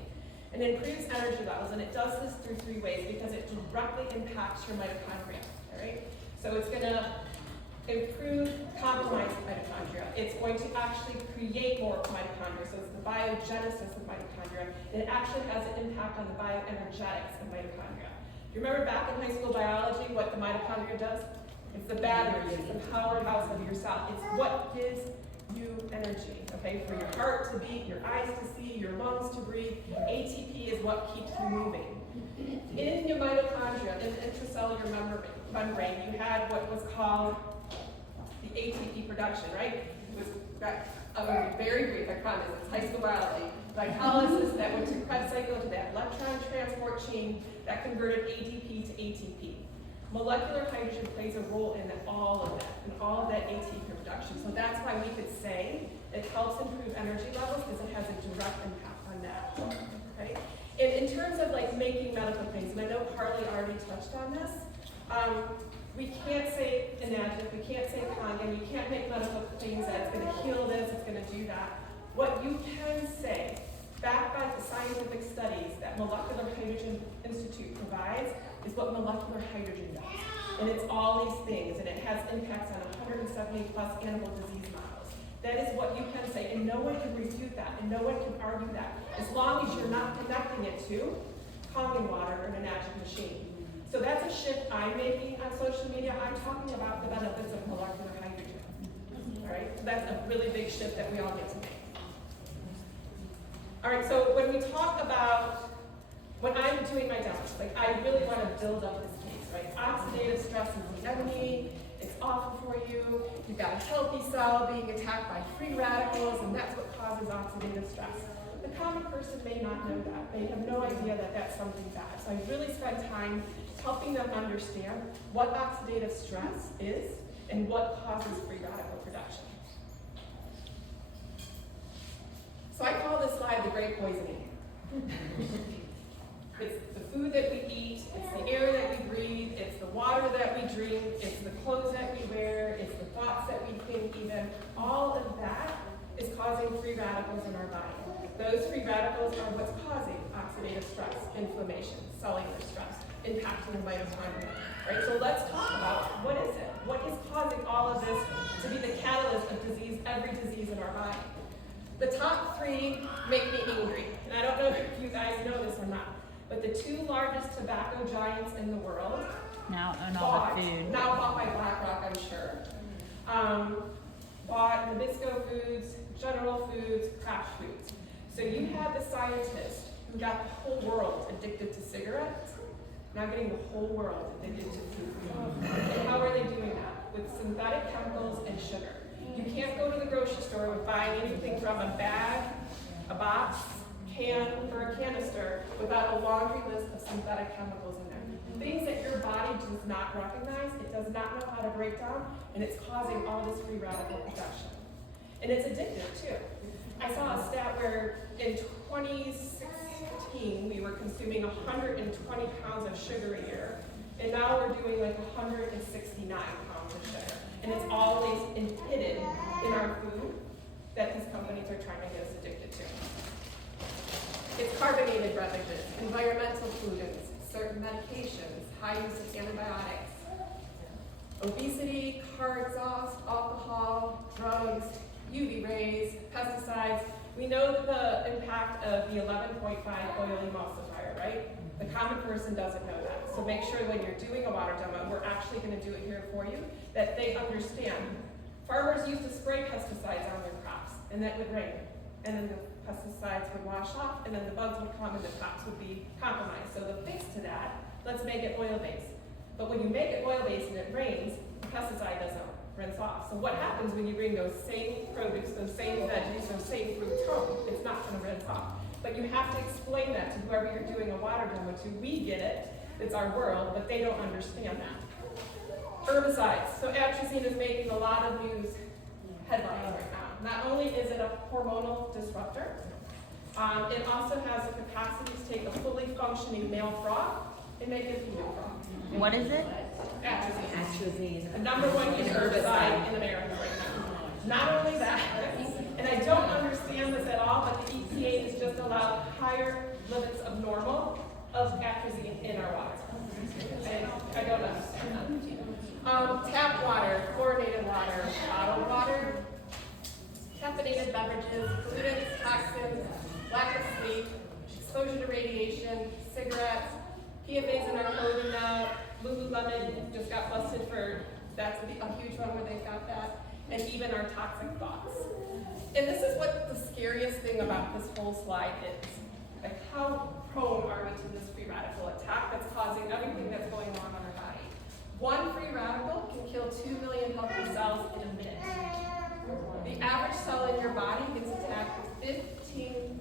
And it improves energy levels, and it does this through three ways because it directly impacts your mitochondria, all right? So it's gonna improve compromised mitochondria. It's going to actually create more mitochondria, so it's the biogenesis of mitochondria, and it actually has an impact on the bioenergetics of mitochondria. Do you remember back in high school biology what the mitochondria does? It's the battery, it's the powerhouse of your cell. It's what gives you energy, okay? For your heart to beat, your eyes to see, your lungs to breathe. ATP is what keeps you moving. In your mitochondria, in the intracellular membrane, you had what was called the ATP production, right? It was, I'm going to be very brief, I promise, it's high school biology. Glycolysis that went to Krebs cycle to that electron transport chain that converted ADP to ATP. Molecular hydrogen plays a role in all of that ATP production. So that's why we could say it helps improve energy levels because it has a direct impact on that. Okay? And in terms of like making medical claims, and I know Carly already touched on this, we can't say an adjunct, we can't say Kangen, you can't make medical claims that it's going to heal this, it's going to do that. What you can say, backed by the scientific studies that Molecular Hydrogen Institute provides, is what molecular hydrogen does. And it's all these things, and it has impacts on 170 plus animal disease models. That is what you can say, and no one can refute that, and no one can argue that, as long as you're not connecting it to Kangen water or an magic machine. So that's a shift I'm making on social media. I'm talking about the benefits of molecular hydrogen. All right, so that's a really big shift that we all get to make. All right, so when we talk about, when I'm doing my demos, like I really want to build up this case, right? Oxidative stress is the enemy, it's awful for you, you've got a healthy cell being attacked by free radicals, and that's what causes oxidative stress. The common person may not know that. They have no idea that that's something bad. So I really spend time helping them understand what oxidative stress is and what causes free radical production. great poisoning. It's the food that we eat, it's the air that we breathe, it's the water that we drink, it's the clothes that we wear, it's the thoughts that we think even. All of that is causing free radicals in our body. Those free radicals are what's causing oxidative stress, inflammation, cellular stress, impacting the mitochondria. Right? So let's talk about what is it? What is causing all of this to be the catalyst of disease, every disease in our body? The top three make me angry. And I don't know if you guys know this or not, but the two largest tobacco giants in the world Now and all the food. now bought by BlackRock, I'm sure. Bought Nabisco Foods, General Foods, Kraft Foods. So you have the scientists who got the whole world addicted to cigarettes, now getting the whole world addicted to food. And how are they doing that? With synthetic chemicals and sugar. You can't go to the grocery store and buy anything from a bag, a box, can, or a canister without a laundry list of synthetic chemicals in there. Things that your body does not recognize, it does not know how to break down, and it's causing all this free radical production. And it's addictive too. I saw a stat where in 2016 we were consuming 120 pounds of sugar a year, and now we're doing like 169 pounds of sugar. And it's always hidden in our food that these companies are trying to get us addicted to. It's carbonated beverages, environmental pollutants, certain medications, high use of antibiotics, obesity, car exhaust, alcohol, drugs, UV rays, pesticides. We know the impact of the 11.5 oil emulsifier, right? The common person doesn't know that. So make sure when you're doing a water demo, we're actually going to do it here for you, that they understand. Farmers used to spray pesticides on their crops, and that would rain. And then the pesticides would wash off, and then the bugs would come and the crops would be compromised. So the fix to that, let's make it oil-based. But when you make it oil-based and it rains, the pesticide doesn't rinse off. So what happens when you bring those same produce, those same veggies, those same fruits home? It's not going to rinse off. But you have to explain that to whoever you're doing a water demo to. We get it, it's our world, but they don't understand that. Herbicides. So atrazine is making a lot of news headlines right now. Not only is it a hormonal disruptor, it also has the capacity to take a fully functioning male frog and make it a female frog. What is it? Atrazine. The number one used herbicide in America right now. Not only that, and I don't understand this at all, but the EPA has just allowed higher limits of normal of atrazine in our water. And I don't understand that. Tap water, chlorinated water, bottled water, caffeinated beverages, pollutants, toxins, lack of sleep, exposure to radiation, cigarettes, PFAS in our clothing now. Lululemon just got busted for, that's a huge one where they found that, and even our toxic thoughts. And this is what the scariest thing about this whole slide is. Like, how prone are we to this free radical attack that's causing everything that's going on in our body? One free radical can kill 2 million healthy cells in a minute. The average cell in your body gets attacked 15,000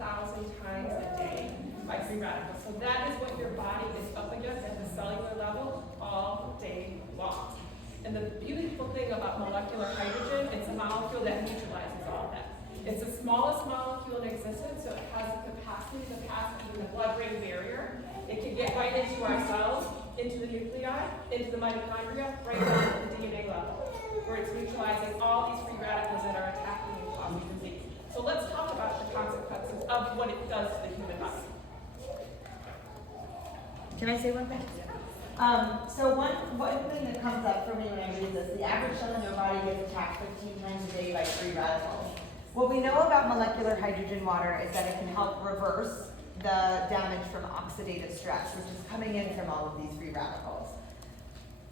times a day by free radicals. So that is what your body is up against at the cellular level all day long. And the beautiful thing about molecular hydrogen, it's a molecule that neutralizes all of that. It's the smallest molecule in existence, so it has the capacity to pass even the blood-brain barrier. It can get right into our cells, into the nuclei, into the mitochondria, right down to the DNA level, where it's neutralizing all these free radicals that are attacking and causing disease. So let's talk about the consequences of what it does to the human body. Can I say one thing? So one thing that comes up for me when I read this, the average cell in your body gets attacked 15 times a day by free radicals. What we know about molecular hydrogen water is that it can help reverse the damage from oxidative stress, which is coming in from all of these free radicals.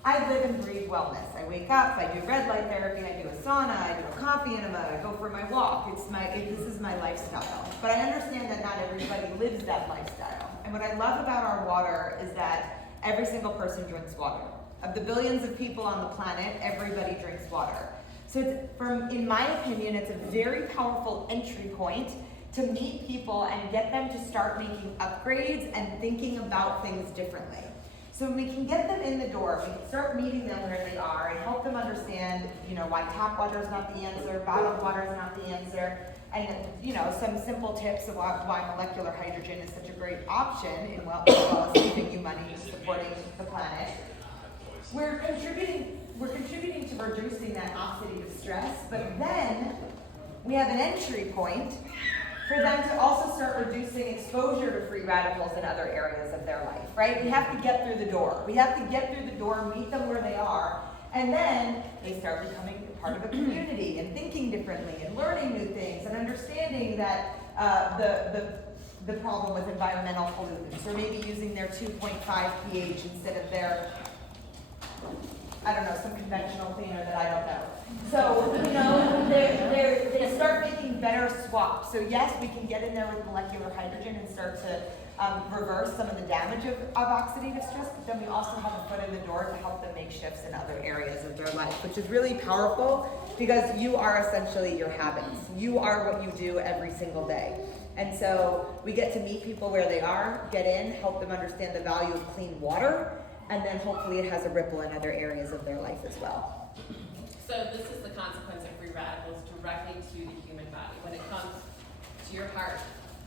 I live and breathe wellness. I wake up, I do red light therapy, I do a sauna, I do a coffee enema, I go for my walk. This is my lifestyle. But I understand that not everybody lives that lifestyle. And what I love about our water is that every single person drinks water. Of the billions of people on the planet, everybody drinks water. So in my opinion, it's a very powerful entry point to meet people and get them to start making upgrades and thinking about things differently. So when we can get them in the door, we can start meeting them where they are and help them understand, why tap water is not the answer, bottled water is not the answer, and, some simple tips of why molecular hydrogen is such a great option as well as saving you money and supporting the planet. We're contributing to reducing that oxidative stress, but then we have an entry point for them to also start reducing exposure to free radicals in other areas of their life, right? We have to get through the door. We have to get through the door, meet them where they are, and then they start becoming part of a community and thinking differently and learning new things and understanding that the problem with environmental pollutants, or maybe using their 2.5 pH instead of their, some conventional cleaner that I don't know. So, they start making better swaps. So yes, we can get in there with molecular hydrogen and start to reverse some of the damage of oxidative stress, but then we also have a foot in the door to help them make shifts in other areas of their life, which is really powerful because you are essentially your habits. You are what you do every single day. And so we get to meet people where they are, get in, help them understand the value of clean water, and then hopefully it has a ripple in other areas of their life as well. So this is the consequence of free radicals directly to the human body. When it comes to your heart,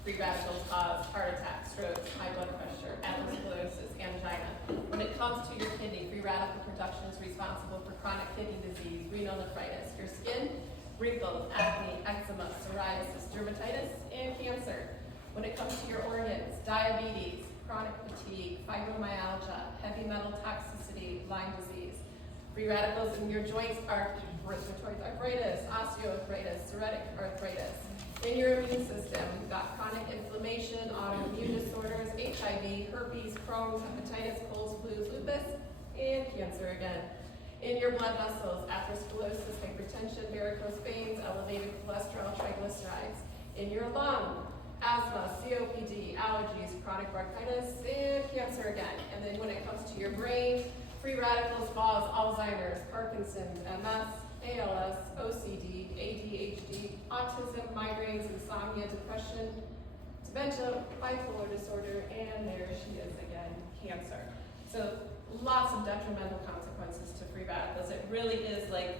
free radicals cause heart attacks, strokes, high blood pressure, atherosclerosis, angina. When it comes to your kidney, free radical production is responsible for chronic kidney disease, renal nephritis, your skin, wrinkles, acne, eczema, psoriasis, dermatitis, and cancer. When it comes to your organs, diabetes, chronic fatigue, fibromyalgia, heavy metal toxicity, Lyme disease. Free radicals in your joints are rheumatoid arthritis, osteoarthritis, psoriatic arthritis. In your immune system, you've got chronic inflammation, autoimmune disorders, HIV, herpes, Crohn's, hepatitis, colds, flus, lupus, and cancer again. In your blood vessels, atherosclerosis, hypertension, varicose veins, elevated cholesterol, triglycerides. In your lung, asthma, COPD, allergies, chronic bronchitis, and cancer again. And then when it comes to your brain, free radicals cause Alzheimer's, Parkinson's, MS, ALS, OCD, ADHD, autism, migraines, insomnia, depression, dementia, bipolar disorder, and there she is again, cancer. So lots of detrimental consequences to free radicals. It really is like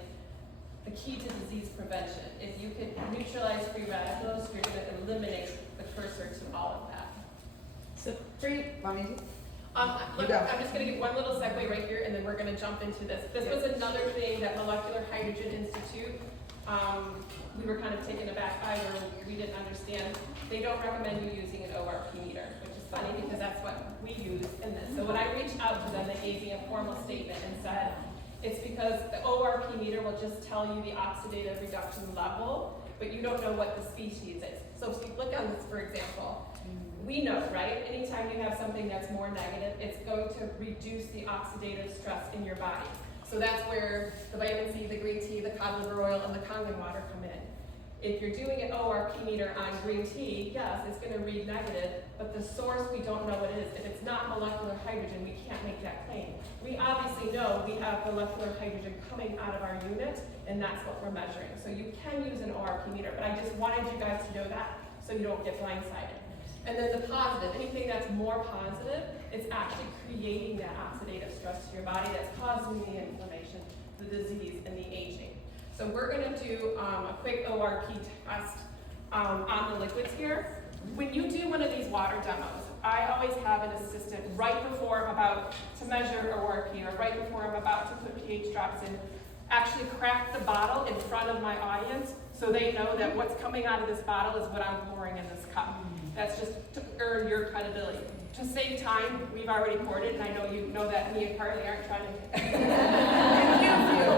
the key to disease prevention. If you can neutralize free radicals, you're going to eliminate the cursor to all of that. So Look, I'm just going to give one little segue right here, and then we're going to jump into this. This was another thing that Molecular Hydrogen Institute, we were kind of taken aback by, or we didn't understand. They don't recommend you using an ORP meter, which is funny because that's what we use in this. So when I reached out to them, they gave me a formal statement and said, it's because the ORP meter will just tell you the oxidative reduction level, but you don't know what the species is. So if you look on this, for example, we know, right? Anytime you have something that's more negative, it's going to reduce the oxidative stress in your body. So that's where the vitamin C, the green tea, the cod liver oil, and the Kangen water come in. If you're doing an ORP meter on green tea, yes, it's going to read negative, but the source we don't know what it is. If it's not molecular hydrogen, we can't make that claim. We obviously know we have molecular hydrogen coming out of our unit, and that's what we're measuring. So you can use an ORP meter, but I just wanted you guys to know that so you don't get blindsided. And then the positive, anything that's more positive, it's actually creating that oxidative stress to your body that's causing the inflammation, the disease, and the aging. So we're going to do a quick ORP test on the liquids here. When you do one of these water demos, I always have an assistant right before I'm about to measure ORP, or right before I'm about to put pH drops in, actually crack the bottle in front of my audience so they know that what's coming out of this bottle is what I'm pouring in this cup. That's just to earn your credibility. To save time, we've already poured it, and I know you know that me and Carly aren't trying to confuse you.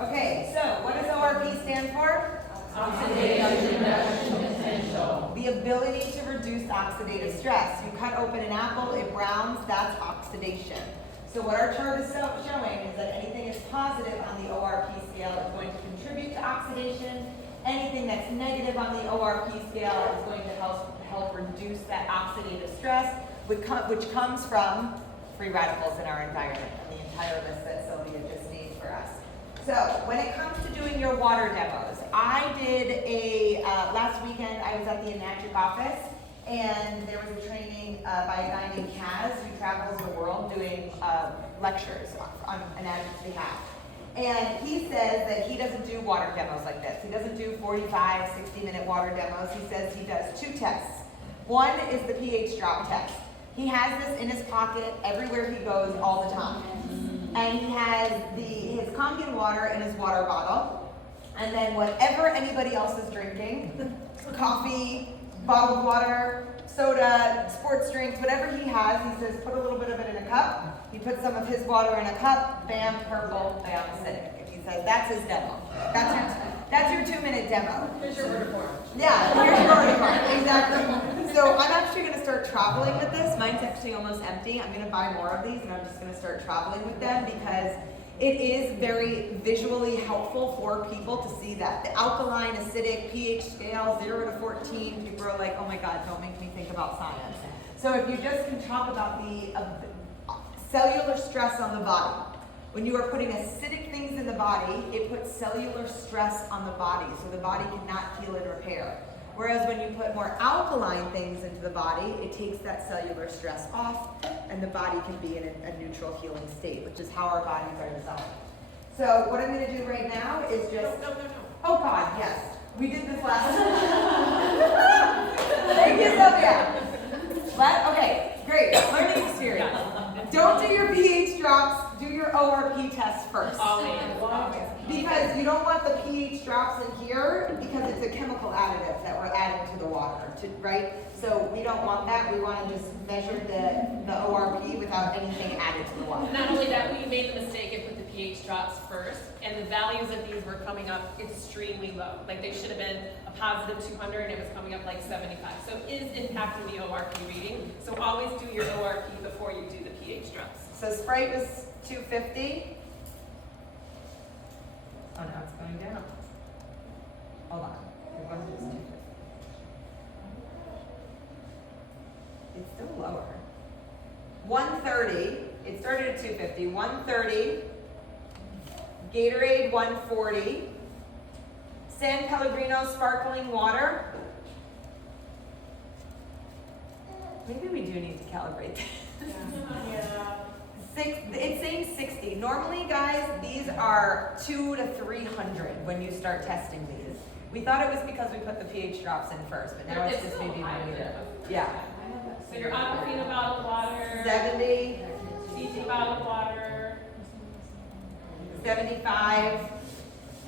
Okay, so what does ORP stand for? Oxidative reduction potential. The ability to reduce oxidative stress. You cut open an apple, it browns, that's oxidation. So what our chart is showing is that anything is positive on the ORP scale is going to contribute to oxidation. Anything that's negative on the ORP scale is going to help reduce that oxidative stress, which comes from free radicals in our environment, and the entire list that Sylvia just named for us. So when it comes to doing your water demos, I did last weekend I was at the Enagic office, And there was a training by a guy named Kaz who travels the world doing lectures on an addict behalf. And he says that he doesn't do water demos like this. He doesn't do 45, 60-minute water demos. He says he does 2 tests. One is the pH drop test. He has this in his pocket everywhere he goes all the time. And he has his Kangen water in his water bottle. And then whatever anybody else is drinking, coffee, bottled water, soda, sports drinks, whatever he has, he says put a little bit of it in a cup. He puts some of his water in a cup, bam, purple, bam, acidic. He says that's his demo. That's your 2-minute demo. Here's your order form. Yeah, here's your order form, exactly. So I'm actually gonna start traveling with this. Mine's actually almost empty. I'm gonna buy more of these and I'm just gonna start traveling with them because it is very visually helpful for people to see that. The alkaline, acidic, pH scale, 0 to 14, people are like, oh my God, don't make me think about science. So if you just can talk about the cellular stress on the body. When you are putting acidic things in the body, it puts cellular stress on the body, so the body cannot heal and repair. Whereas when you put more alkaline things into the body, it takes that cellular stress off, and the body can be in a neutral healing state, which is how our bodies are designed. So what I'm going to do right now is just... No. Oh God, yes. We did this last time. Thank you, Sylvia. Okay, great. Learning experience. Don't do your pH drops, do your ORP test first. Always. Because you don't want the pH drops in here because it's a chemical additive that we're adding to the water, right? So we don't want that. We want to just measure the ORP without anything added to the water. Not only that, we made the mistake and put the pH drops first, and the values of these were coming up extremely low. Like they should have been a positive 200 and it was coming up like 75. So it is impacting the ORP reading. So always do your ORP before you do the pH drops. So Sprite was 250. Oh, now it's going down. Hold on. It was 250. It's still lower. 130. It started at 250. 130. Gatorade 140. San Pellegrino sparkling water. Maybe we do need to calibrate this. Yeah. It's saying 60. Normally, guys, these are 200 to 300 when you start testing these. We thought it was because we put the pH drops in first, but now it's just still maybe high, one liter. though. Yeah. So your Aquafina bottled water, 70, CT bottled water, 75,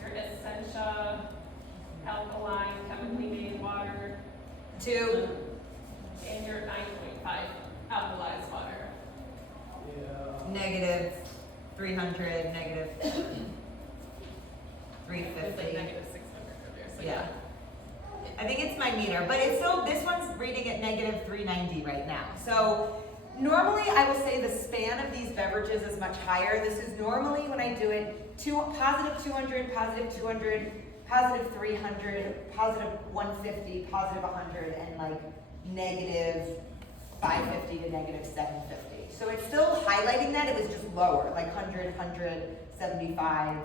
your Essentia alkaline chemically made water, 2, and your 9.5 alkalized water. negative 300, negative It's like 350. negative 600 over there. So Yeah. I think it's my meter, but it's still, this one's reading at negative 390 right now. So normally I will say the span of these beverages is much higher. This is normally when I do it, positive 200, positive 200, positive 300, positive 150, positive 100, and like negative 550 to negative 750. So it's still highlighting that, it was just lower, like 100, 100, 75,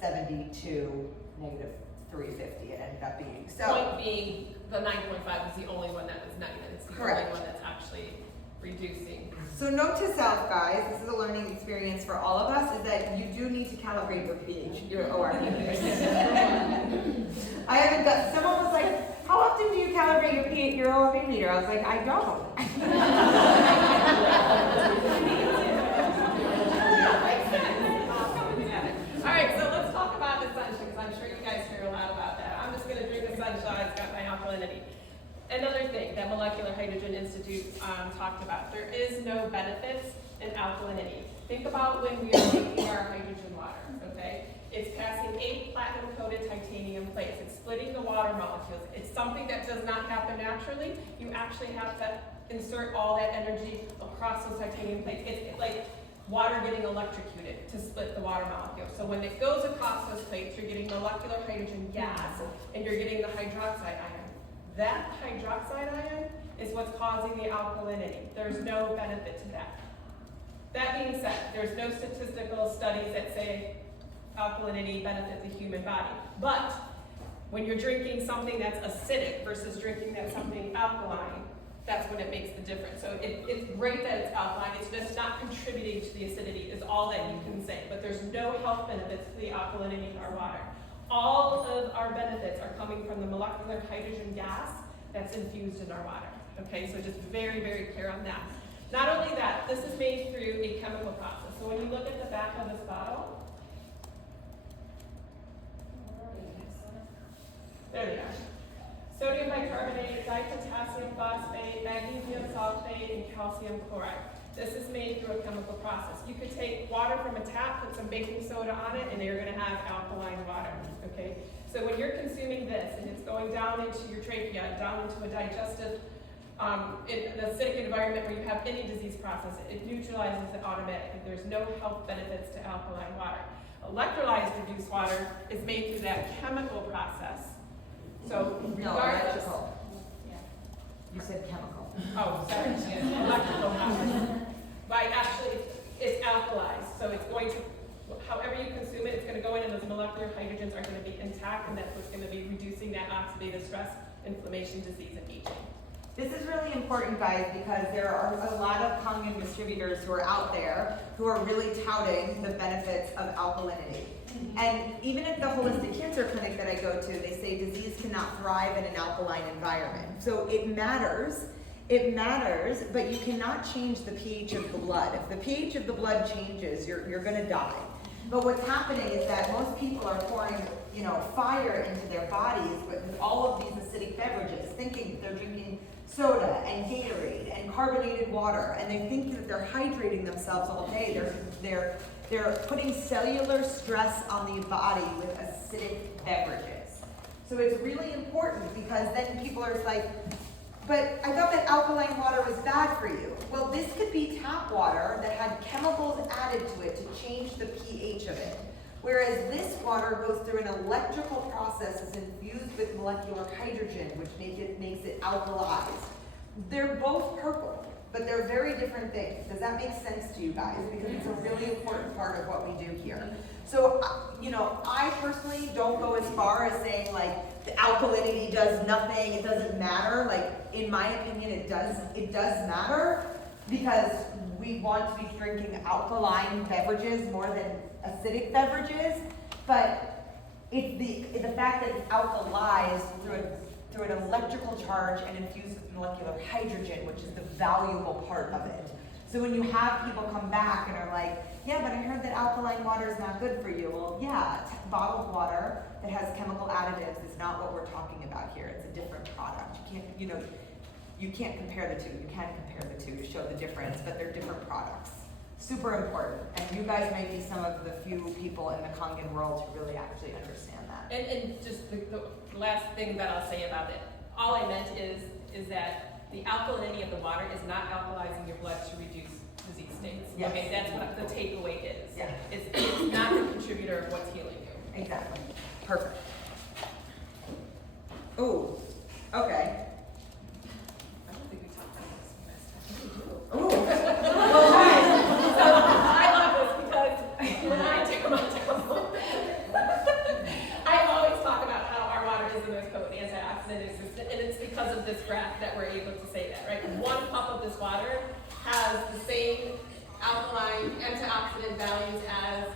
72, negative 350 it ended up being. So point being, the 9.5 is the only one that was negative. It's the Correct. only one that's actually reducing. So note to self, guys, this is a learning experience for all of us, is that you do need to calibrate your pH, your ORP meters. I haven't done, someone was like, how often do you calibrate your pH, your ORP meter? I was like, I don't. All right, so let's talk about Essentia, because I'm sure you guys hear a lot about that. I'm just going to drink Essentia. It's got my alkalinity. Another thing that Molecular Hydrogen Institute talked about, there is no benefits in alkalinity. Think about when we are making our hydrogen water, okay? It's passing 8 platinum-coated titanium plates. It's splitting the water molecules. It's something that does not happen naturally. You actually have to insert all that energy across those titanium plates. It's like water getting electrocuted to split the water molecule. So when it goes across those plates, you're getting molecular hydrogen gas, and you're getting the hydroxide ion. That hydroxide ion is what's causing the alkalinity. There's no benefit to that. That being said, there's no statistical studies that say alkalinity benefits the human body. But when you're drinking something that's acidic versus drinking that something alkaline, that's when it makes the difference. So it's great that it's alkaline, it's just not contributing to the acidity is all that you can say, but there's no health benefits to the alkalinity of our water. All of our benefits are coming from the molecular hydrogen gas that's infused in our water. Okay, so just very, very clear on that. Not only that, this is made through a chemical process. So when you look at the back of this bottle, there they are. Sodium bicarbonate, dipotassium phosphate, magnesium sulfate, and calcium chloride. This is made through a chemical process. You could take water from a tap, put some baking soda on it, and you're going to have alkaline water. Okay? So when you're consuming this and it's going down into your trachea, down into a digestive, in an acidic environment where you have any disease process, it neutralizes it automatically. There's no health benefits to alkaline water. Electrolyzed reduced water is made through that chemical process. So No, regardless, electrical. You said chemical. oh, sorry, electrical process. By actually, it's alkalized, so it's going to, however you consume it, it's going to go in and those molecular hydrogens are going to be intact, and that's what's going to be reducing that oxidative stress, inflammation, disease, and aging. This is really important, guys, because there are a lot of Kangen distributors who are out there who are really touting the benefits of alkalinity. And even at the holistic cancer clinic that I go to, they say disease cannot thrive in an alkaline environment. So it matters, but you cannot change the pH of the blood. If the pH of the blood changes, you're gonna die. But what's happening is that most people are pouring, fire into their bodies with all of these acidic beverages, thinking that they're drinking soda and Gatorade and carbonated water, and they think that they're hydrating themselves all day. They're putting cellular stress on the body with acidic beverages. So it's really important because then people are like, but I thought that alkaline water was bad for you. Well, this could be tap water that had chemicals added to it to change the pH of it. Whereas this water goes through an electrical process, is infused with molecular hydrogen, which makes it alkalized. They're both purple, but they're very different things. Does that make sense to you guys? Because it's a really important part of what we do here. So, I personally don't go as far as saying like the alkalinity does nothing, it doesn't matter. Like, in my opinion, it does matter because we want to be drinking alkaline beverages more than acidic beverages, but it's the fact that it's alkalized through an electrical charge and infused with molecular hydrogen, which is the valuable part of it. So when you have people come back and are like, yeah, but I heard that alkaline water is not good for you. Well, yeah, bottled water that has chemical additives is not what we're talking about here. It's a different product. You can't compare the two. You can compare the two to show the difference, but they're different products. Super important. And you guys may be some of the few people in the Kangen world who really actually understand that. And just the last thing that I'll say about it, all I meant is that the alkalinity of the water is not alkalizing your blood to reduce disease states. Yes. Okay, that's what the takeaway is. Yeah. It's not the contributor of what's healing you. Exactly. Perfect. Oh, okay. I don't think we talked about this last time. Oh. So I love this because when I do my demo, I always talk about how our water is the most potent antioxidant existent, and it's because of this graph that we're able to say that, right? 1 cup of this water has the same alkaline antioxidant values as,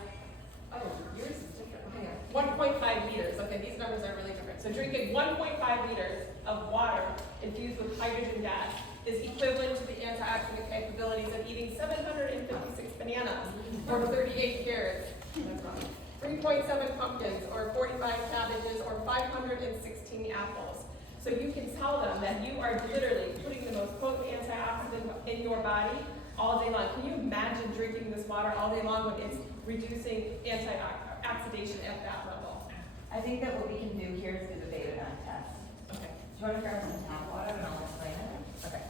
yours is different. Hang on. 1.5 liters. Okay, these numbers are really different. So drinking 1.5 liters of water infused with hydrogen gas is equivalent to the antioxidant capabilities of eating 756 bananas or 38 carrots. That's wrong. 3.7 pumpkins or 45 cabbages or 516 apples. So you can tell them that you are literally putting the most potent antioxidant in your body all day long. Can you imagine drinking this water all day long when it's reducing antioxidation at that level? I think that what we can do here is do the Betadine test. Okay. Do you want to grab some tap water and I'll explain it? Okay.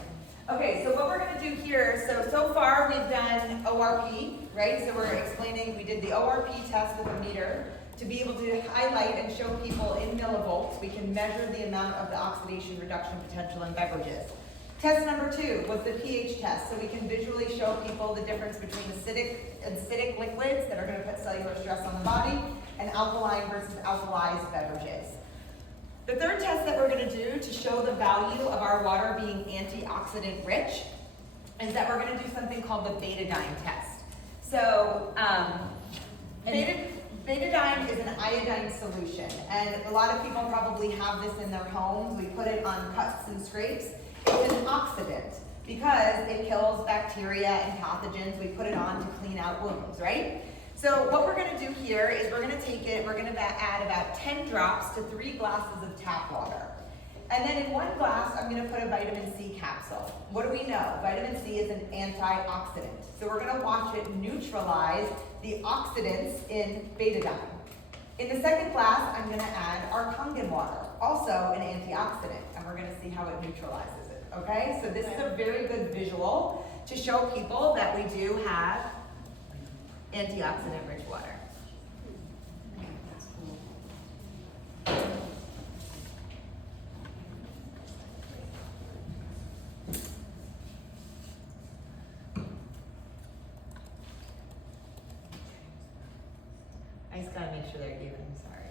Okay, so what we're going to do here, so far we've done ORP, right? So we're explaining, we did the ORP test with a meter to be able to highlight and show people in millivolts. We can measure the amount of the oxidation reduction potential in beverages. Test number 2 was the pH test, so we can visually show people the difference between acidic liquids that are going to put cellular stress on the body and alkaline versus alkalized beverages. The third test that we're gonna do to show the value of our water being antioxidant rich is that we're gonna do something called the betadine test. So, betadine is an iodine solution, and a lot of people probably have this in their homes. We put it on cuts and scrapes. It's an oxidant because it kills bacteria and pathogens. We put it on to clean out wounds, right? So what we're gonna do here is we're gonna take it, we're gonna add about 10 drops to 3 glasses of tap water. And then in 1 glass, I'm gonna put a vitamin C capsule. What do we know? Vitamin C is an antioxidant. So we're gonna watch it neutralize the oxidants in betadine. In the second glass, I'm gonna add our Kangen water, also an antioxidant, and we're gonna see how it neutralizes it, okay? So this is a very good visual to show people that we do have antioxidant rich water. I just gotta make sure they're even, sorry.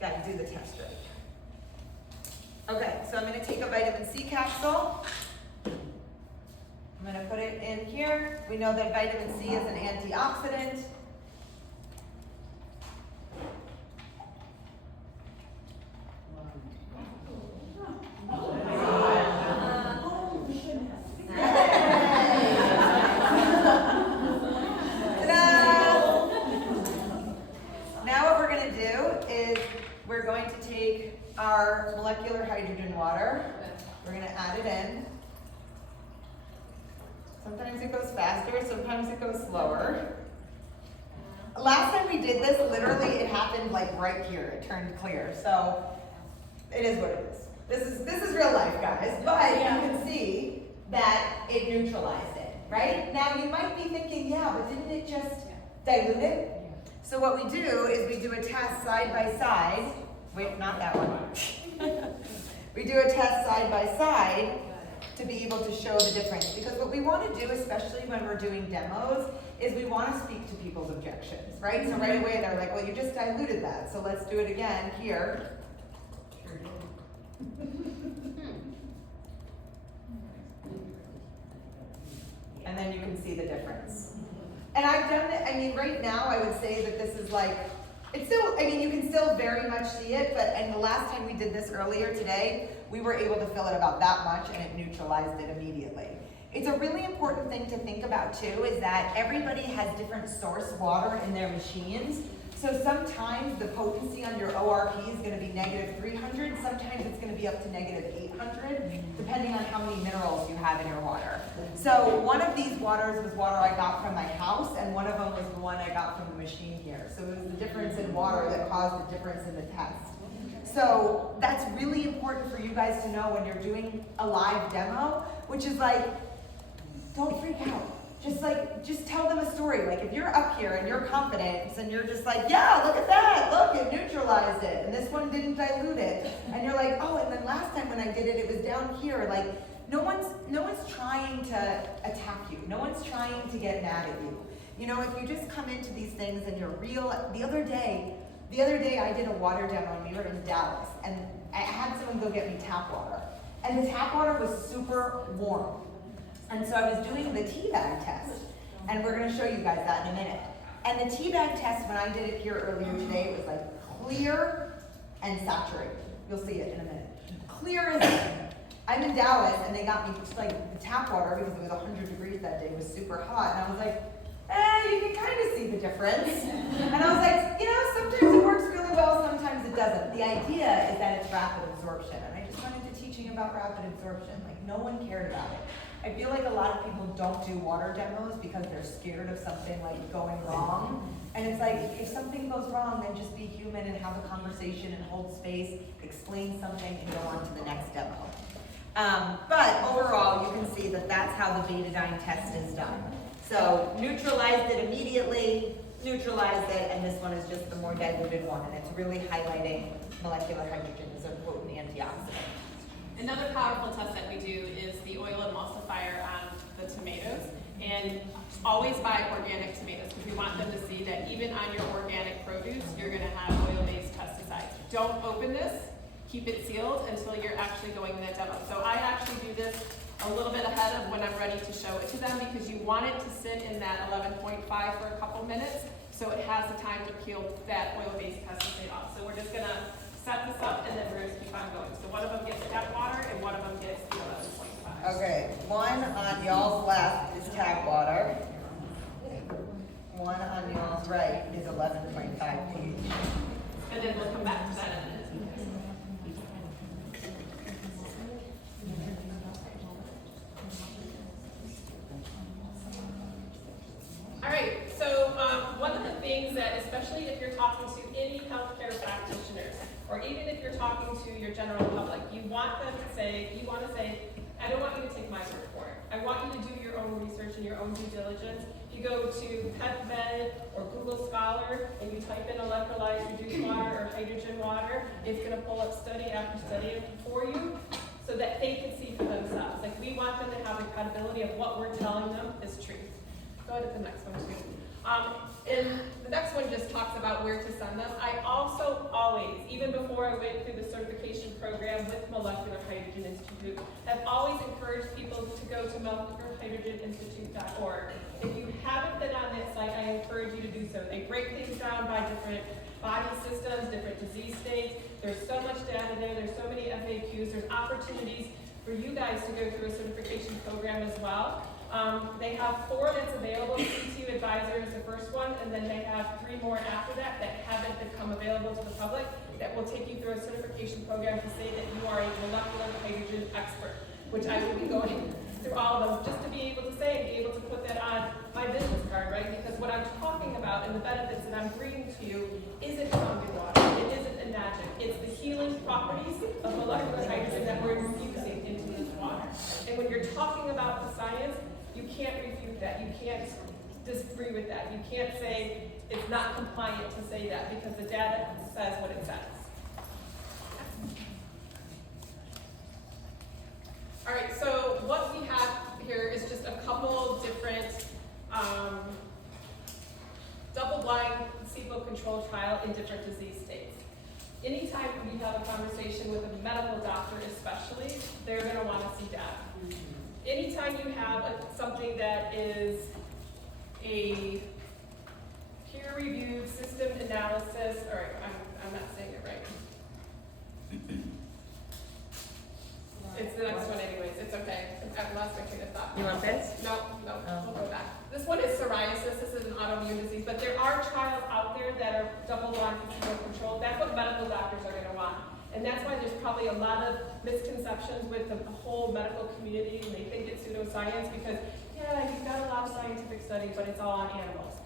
Gotta do the test right. Okay, so I'm gonna take a vitamin C capsule. I'm gonna put it in here. We know that vitamin C is an antioxidant. We're going to take our molecular hydrogen water. We're going to add it in. Sometimes it goes faster, sometimes it goes slower. Last time we did this, literally it happened like right here. It turned clear. So it is what it is. This is real life, guys. But you can see that it neutralized it, right? Now you might be thinking, yeah, but didn't it just dilute it? So what we do is we do a test side by side. Wait, not that one. We do a test side by side to be able to show the difference. Because what we want to do, especially when we're doing demos, is we want to speak to people's objections, right? So right away they're like, well, you just diluted that, so let's do it again here. And then you can see the difference. And I've done it, I mean, right now I would say that this is like, it's still, I mean, you can still very much see it, but and the last time we did this earlier today, we were able to fill it about that much and it neutralized it immediately. It's a really important thing to think about too, is that everybody has different source water in their machines. So sometimes the potency on your ORP is gonna be -300, sometimes it's gonna be up to -800, depending on how many minerals you have in your water. So one of these waters was water I got from my house, and one of them was the one I got from the machine here. So it was the difference in water that caused the difference in the test. So that's really important for you guys to know when you're doing a live demo, which is like, don't freak out. Just tell them a story. Like if you're up here and you're confident and you're just like, yeah, look at that, look, it neutralized it, and this one didn't dilute it. And you're like, oh, and then last time when I did it, it was down here. Like no one's trying to attack you. No one's trying to get mad at you. You know, if you just come into these things and you're real. The other day I did a water demo and we were in Dallas, and I had someone go get me tap water. And the tap water was super warm. And so I was doing the tea bag test, and we're gonna show you guys that in a minute. And the tea bag test, when I did it here earlier today, it was like clear and saturated. You'll see it in a minute. Clear as air. I'm in Dallas, and they got me like the tap water, because it was 100 degrees that day, it was super hot, and I was like, you can kind of see the difference. And I was like, you know, sometimes it works really well, sometimes it doesn't. The idea is that it's rapid absorption, and I just went into teaching about rapid absorption. Like no one cared about it. I feel like a lot of people don't do water demos because they're scared of something like going wrong. And it's like, if something goes wrong, then just be human and have a conversation and hold space, explain something, and go on to the next demo. But overall, you can see that that's how the betadine test is done. So neutralized it immediately, neutralized it, and this one is just the more diluted one, and it's really highlighting molecular hydrogen as a potent antioxidant. Another powerful test that we do is the oil emulsifier on the tomatoes. And always buy organic tomatoes because we want them to see that even on your organic produce, you're gonna have oil-based pesticides. Don't open this, keep it sealed until you're actually going in the demo. So I actually do this a little bit ahead of when I'm ready to show it to them because you want it to sit in that 11.5 for a couple minutes so it has the time to peel that oil-based pesticide off. So we're just gonna set this up and then we're gonna keep on going. So one of them gets tap water and one of them gets the 11.5. Okay, one on y'all's left is tap water. One on y'all's right is 11.5 pH. And then we'll come back to that in a minute. All right, so one of the things that, especially if you're talking to any healthcare practitioners, or even if you're talking to your general public, you want them to say, I don't want you to take my word for it. I want you to do your own research and your own due diligence. If you go to PubMed or Google Scholar and you type in electrolyzed reduced water or hydrogen water, it's gonna pull up study after study for you so that they can see for themselves. Like we want them to have the credibility of what we're telling them is truth. Go ahead to the next one too. And the next one just talks about where to send them. I also always, even before I went through the certification program with Molecular Hydrogen Institute, have always encouraged people to go to molecularhydrogeninstitute.org. If you haven't been on that site, I encourage you to do so. They break things down by different body systems, different disease states. There's so much data there. There's so many FAQs. There's opportunities for you guys to go through a certification program as well. They have 4 that's available. CTU Advisor is the first one, and then they have 3 more after that that haven't become available to the public that will take you through a certification program to say that you are a molecular hydrogen expert, which I will be going through all of them just to be able to say and be able to put that on my business card, right? Because what I'm talking about and the benefits that I'm bringing to you isn't fountain water. It isn't a magic. It's the healing properties of molecular hydrogen that we're infusing into this water. And when you're talking about the science, you can't refute that. You can't disagree with that. You can't say it's not compliant to say that because the data says what it says. All right, so what we have here is just a couple different double-blind placebo-controlled trial in different disease states. Anytime we have a conversation with a medical doctor especially, they're going to want to see data. Anytime you have something that is a peer-reviewed system analysis, all right, I'm not saying it right. It's the next one anyways, it's okay. I've lost my train of thought. You want this? No, we'll go back. This one is psoriasis, this is an autoimmune disease, but there are trials out there that are double-blind placebo-controlled. That's what medical doctors are gonna want. And that's why there's probably a lot of misconceptions with the whole medical community, and they think it's pseudoscience because, yeah, you've got a lot of scientific studies, but it's all on animals.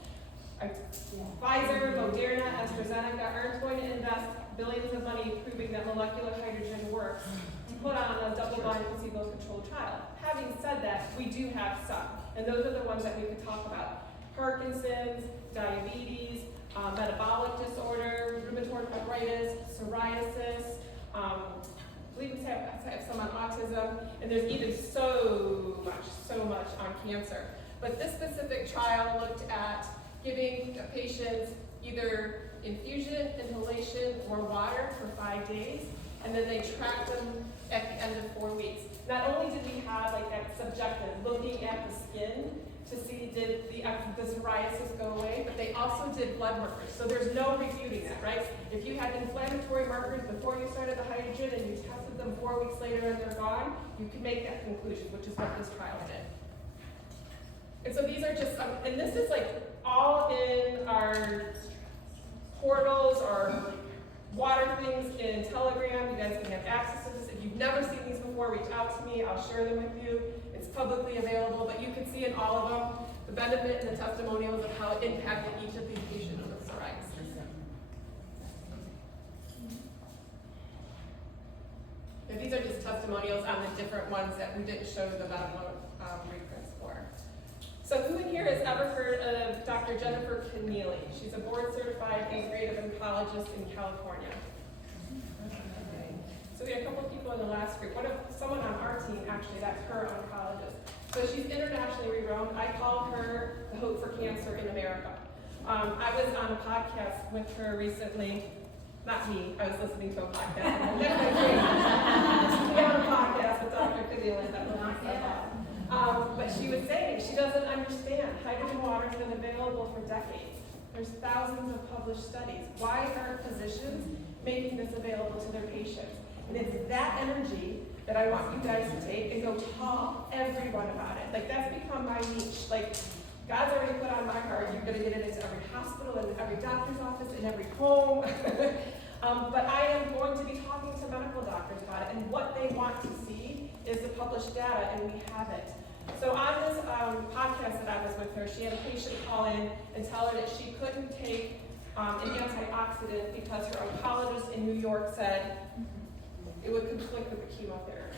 Pfizer, Moderna, AstraZeneca aren't going to invest billions of money proving that molecular hydrogen works to put on a double-blind placebo-controlled trial. Having said that, we do have some, and those are the ones that we could talk about. Parkinson's, diabetes, metabolic disorder, rheumatoid arthritis, psoriasis, I believe we have some on autism, and there's even so much on cancer. But this specific trial looked at giving patients either infusion, inhalation, or water for 5 days, and then they tracked them at the end of 4 weeks. Not only did we have like that subjective, looking at the skin to see did the psoriasis go away, but they also did blood markers. So there's no refuting that, right? If you had inflammatory markers before you started the hydrogen and you tested them 4 weeks later and they're gone, you can make that conclusion, which is what this trial did. And so these are just some, and this is like all in our portals or water things in Telegram. You guys can have access to this. If you've never seen these before, reach out to me. I'll share them with you. It's publicly available, but you can see in all of them the benefit and the testimonials of how it impacted each of these patients with psoriasis. And these are just testimonials on the different ones that we didn't show the medical reprints for. So who in here has ever heard of Dr. Jennifer Keneally? She's a board-certified integrative oncologist in California. So we had a couple people in the last group. What if someone on our team, actually, that's her oncologist. So she's internationally renowned. I call her the hope for cancer in America. I was on a podcast with her recently. Not me, I was listening to a podcast. We on a podcast with Dr. Cadillan that will not stop. But she was saying she doesn't understand. Hydrogen water has been available for decades. There's thousands of published studies. Why aren't physicians making this available to their patients? And it's that energy that I want you guys to take and go tell everyone about it. Like, that's become my niche. Like, God's already put on my heart, you're gonna get it into every hospital, and every doctor's office, in every home. But I am going to be talking to medical doctors about it, and what they want to see is the published data, and we have it. So on this podcast that I was with her, she had a patient call in and tell her that she couldn't take an antioxidant because her oncologist in New York said it would conflict with the chemotherapy.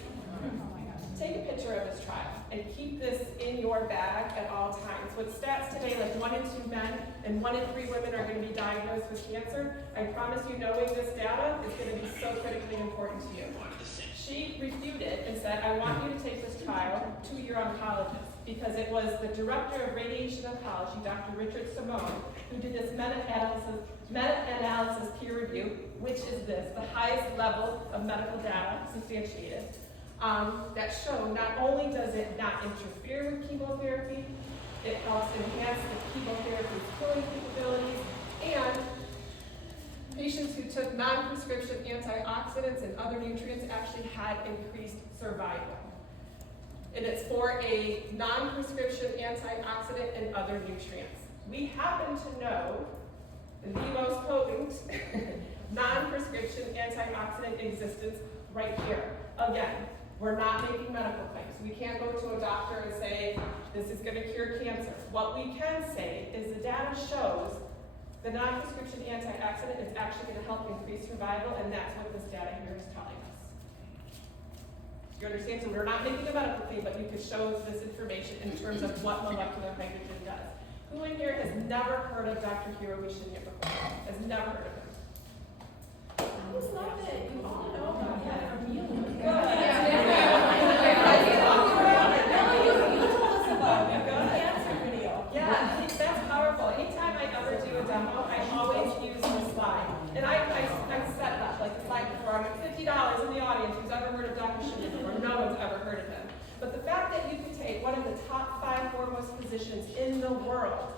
Take a picture of this trial and keep this in your bag at all times. With stats today, like 1 in 2 men and 1 in 3 women are going to be diagnosed with cancer. I promise you, knowing this data is going to be so critically important to you. She refuted and said, I want you to take this trial to your oncologist, because it was the director of radiation oncology, Dr. Richard Simone, who did this meta-analysis peer review, which is this, the highest level of medical data substantiated, that show not only does it not interfere with chemotherapy, it helps enhance the chemotherapy's killing capabilities, and patients who took non-prescription antioxidants and other nutrients actually had increased survival. And it's for a non-prescription antioxidant and other nutrients. We happen to know the most potent non-prescription antioxidant existence right here. Again, we're not making medical claims. We can't go to a doctor and say, this is going to cure cancer. What we can say is the data shows the non-prescription antioxidant is actually going to help increase survival, and that's what this data here is telling us. You understand? So we're not making a medical claim, but you can show us this information in terms of what molecular hydrogen does. Who in here has never heard of Dr. Hiro Shinya before? Has never heard of him? I just love it. You all know about him. You told us about the cancer video. Yeah, that's powerful. Anytime I ever do a demo, I always use this slide. And I set that, like the slide before. I'm at $50 in the audience who's ever heard of Dr. Shinya before. No one's ever heard of him. But the fact that you could take one of the top 5 foremost physicians in the world,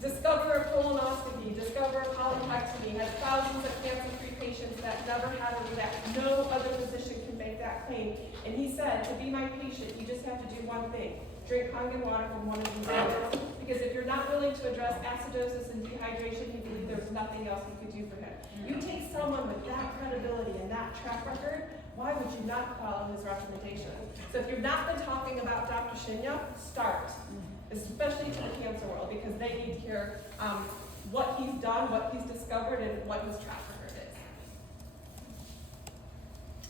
discover a colonoscopy, discover a polypectomy, has thousands of cancer-free patients that never had a relapse. No other physician can make that claim. And he said, to be my patient, you just have to do one thing. Drink Kangen water from one of these units. Because if you're not willing to address acidosis and dehydration, he believed there's nothing else you could do for him. You take someone with that credibility and that track record, why would you not follow his recommendation? So if you've not been talking about Dr. Shinya, start. Especially to the cancer world, because they need to hear what he's done, what he's discovered, and what his track record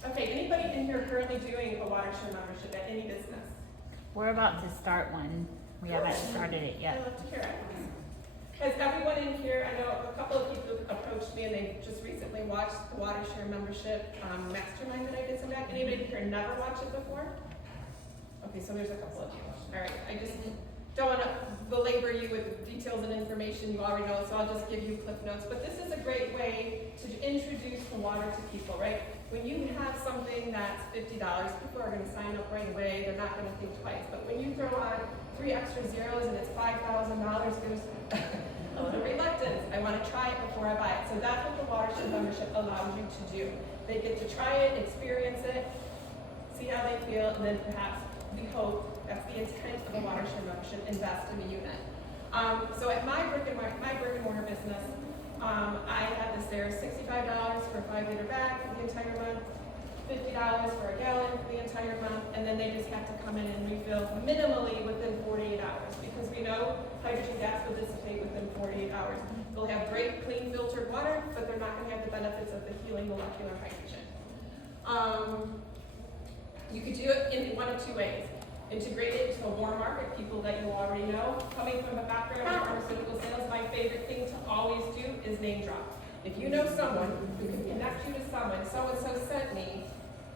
is. Okay, anybody in here currently doing a WaterShare membership at any business? We're about to start one. We haven't started it yet. I'd love to hear it. Has everyone in here, I know a couple of people approached me and they just recently watched the WaterShare membership mastermind that I did some back. Anybody in here never watched it before? Okay, so there's a couple of you. All right, I just don't want to belabor you with details and information you already know, so I'll just give you clip notes. But this is a great way to introduce the water to people, right? When you have something that's $50, people are going to sign up right away. They're not going to think twice. But when you throw on 3 extra zeros and it's $5,000, there's a little reluctance. I want to try it before I buy it. So that's what the WaterShare membership allows you to do. They get to try it, experience it, see how they feel, and then perhaps we hope, that's the intent of a WaterShare membership, invest in a unit. So at my brick and mortar business, I had this there, $65 for a 5-liter bag for the entire month, $50 for a gallon for the entire month, and then they just have to come in and refill minimally within 48 hours, because we know hydrogen gas will dissipate within 48 hours. They'll have great, clean, filtered water, but they're not going to have the benefits of the healing molecular hydrogen. You could do it in one of 2 ways. Integrate it into a warm market, people that you already know. Coming from a background in pharmaceutical sales, my favorite thing to always do is name drop. If you know someone who can connect you to someone, so-and-so sent me,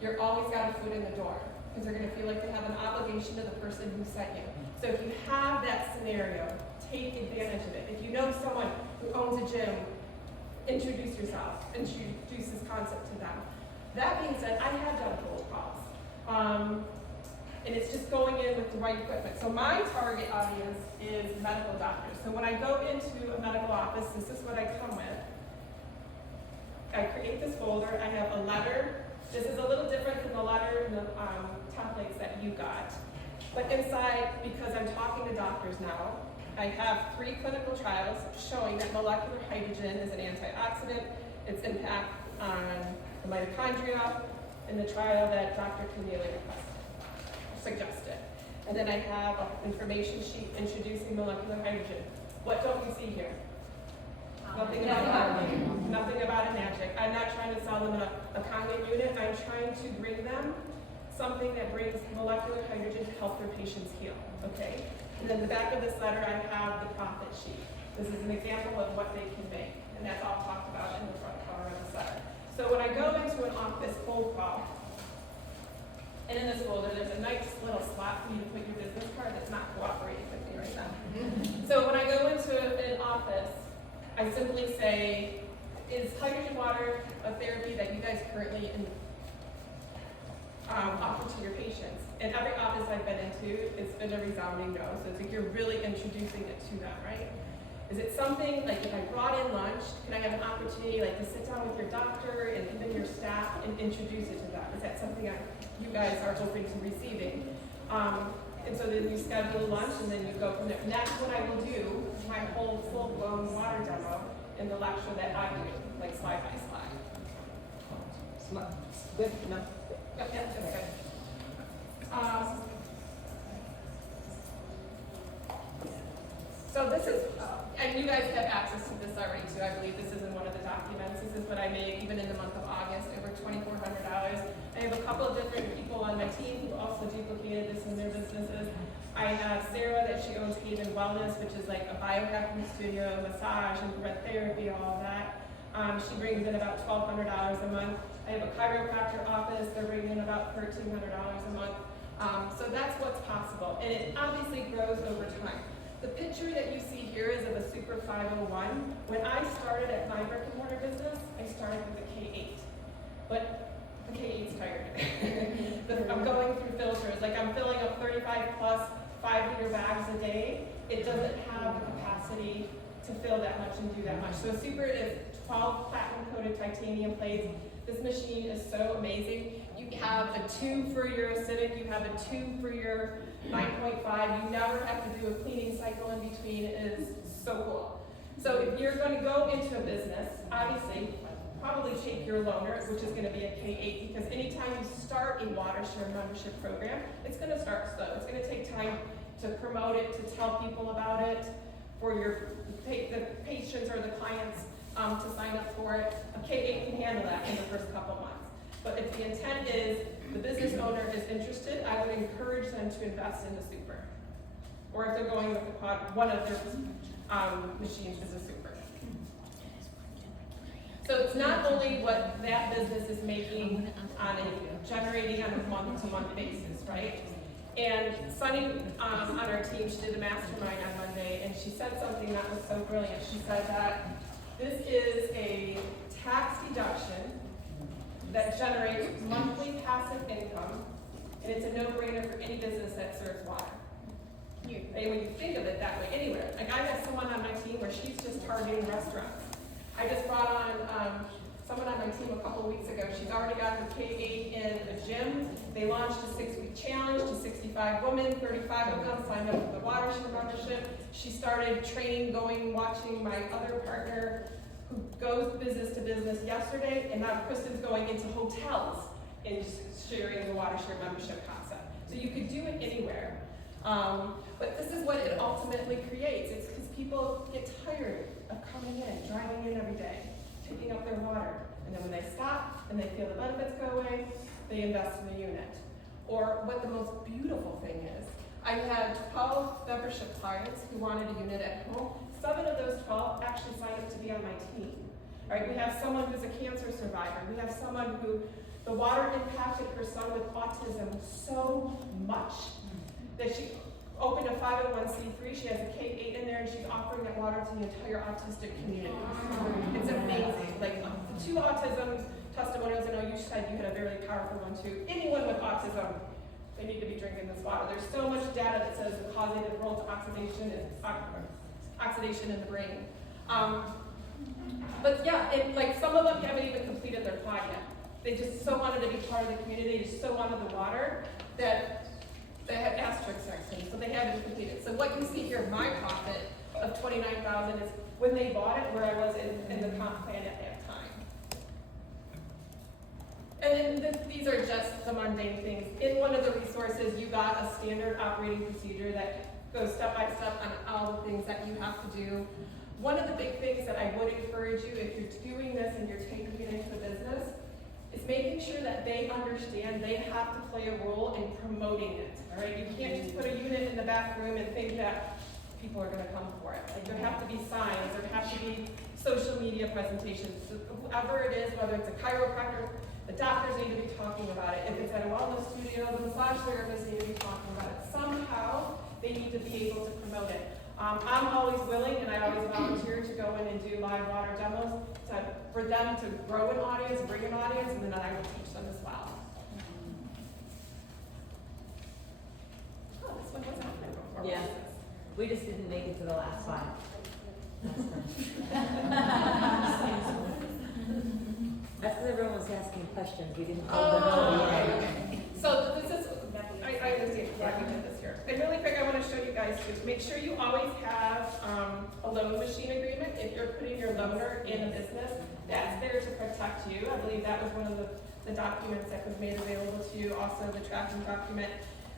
you're always got a foot in the door. because they're gonna feel like they have an obligation to the person who sent you. So if you have that scenario, take advantage of it. If you know someone who owns a gym, introduce yourself, introduce this concept to them. That being said, I have done cold calls. And it's just going in with the right equipment. So my target audience is medical doctors. So when I go into a medical office, this is what I come with. I create this folder, I have a letter. This is a little different than the letter and the templates that you got. But inside, because I'm talking to doctors now, I have 3 clinical trials showing that molecular hydrogen is an antioxidant, its impact on the mitochondria, in the trial that Dr. Keneally suggested. And then I have an information sheet introducing molecular hydrogen. What don't we see here? Nothing about a magic. I'm not trying to sell them a Kangen unit. I'm trying to bring them something that brings molecular hydrogen to help their patients heal, okay? And then the back of this letter, I have the profit sheet. This is an example of what they can make, and that's all talked about in the front cover of this letter. So when I go into an office cold call, and in this folder, there's a nice little slot for you to put your business card that's not cooperating with me right now. So when I go into an office, I simply say, is hydrogen water a therapy that you guys currently offer to your patients? And every office I've been into, it's been a resounding no. So it's like you're really introducing it to them, right? Is it something, like if I brought in lunch, can I have an opportunity like to sit down with your doctor and even your staff and introduce it to them? Is that something you guys are open to receiving? And so then you schedule lunch and then you go from there. And that's what I will do, my whole full-blown water demo in the lecture that I do, like slide by slide. Good, no. Yep, that's good. So this is, and you guys have access to this already too. I believe this is in one of the documents. This is what I made even in the month of August, over $2,400. I have a couple of different people on my team who also duplicated this in their businesses. I have Sarah that she owns Haven Wellness, which is like a biohacking studio, massage, infrared therapy, all of that. She brings in about $1,200 a month. I have a chiropractor office. They're bringing in about $1,300 a month. So that's what's possible. And it obviously grows over time. The picture that you see here is of a Super 501. When I started at my brick and mortar business, I started with a K8. But the K8's tired. I'm going through filters. Like I'm filling up 35 plus 5-liter bags a day. It doesn't have the capacity to fill that much and do that much. So Super is 12 platinum coated titanium plates. This machine is so amazing. You have a tube for your acidic, you have a tube for your 9.5. You never have to do a cleaning cycle in between. It is so cool. So if you're going to go into a business, obviously, probably take your loaner, which is going to be a K8, because anytime you start a WaterShare membership program, it's going to start slow. It's going to take time to promote it, to tell people about it, for the patients or the clients to sign up for it. A K8 can handle that in the first couple months. But if the intent is the business owner is interested, I would encourage them to invest in the Super. Or if they're going with the pod, one of their machines is a Super. So it's not only what that business is making generating on a month-to-month basis, right? And Sunny on our team, she did a mastermind on Monday, and she said something that was so brilliant. She said that this is a tax deduction that generates monthly passive income, and it's a no-brainer for any business that serves water. And when you think of it that way, anywhere. Like I have someone on my team where she's just targeting restaurants. I just brought on someone on my team a couple of weeks ago. She's already got her K8 in a gym. They launched a 6-week challenge to 65 women, 35 of them signed up for the WaterShare membership. She started training, watching my other partner who goes business to business yesterday, and now Kristen's going into hotels and sharing the WaterShare membership concept. So you could do it anywhere. But this is what it ultimately creates. It's because people get tired of coming in, driving in every day, picking up their water. And then when they stop and they feel the benefits go away, they invest in the unit. Or what the most beautiful thing is, I had 12 membership clients who wanted a unit at home. 7 of those 12 actually signed up to be on my team. Right? We have someone who's a cancer survivor. We have someone who The water impacted her son with autism so much that she opened a 501c3. She has a K-8 in there, and she's offering that water to the entire autistic community. It's amazing. Like the 2 autism testimonials, I know you said you had a very powerful one too. Anyone with autism, they need to be drinking this water. There's so much data that says the causative role to oxidation in the brain. But yeah, like some of them haven't even completed their pod yet. They just so wanted to be part of the community, they just so wanted the water that they had asterisks next to them, so they haven't completed. So what you see here, my profit of $29,000 is when they bought it, where I was in the comp plan at that time. And then these are just the mundane things. In one of the resources, you got a standard operating procedure that goes step by step on all the things that you have to do. One of the big things that I would encourage you, if you're doing this and you're taking it into the business, is making sure that they understand they have to play a role in promoting it, all right? You can't just put a unit in the back room and think that people are gonna come for it. Like there have to be signs, there have to be social media presentations, so whoever it is, whether it's a chiropractor, the doctors need to be talking about it. If it's at a wellness studio, the massage therapists need to be talking about it. Somehow, they need to be able to promote it. I'm always willing, and I always volunteer to go in and do live water demos for them to grow an audience, bring an audience, and then I will teach them as well. Oh, this one wasn't on there before. Yeah. We just didn't make it to the last slide. That's because everyone was asking questions. We didn't all know yet. So this is, I understand why we did this here. And really quick, I want to show you guys to make sure you always have a loan machine agreement. If you're putting your loaner in a business, that's there to protect you. I believe that was one of the documents that was made available to you, also the tracking document.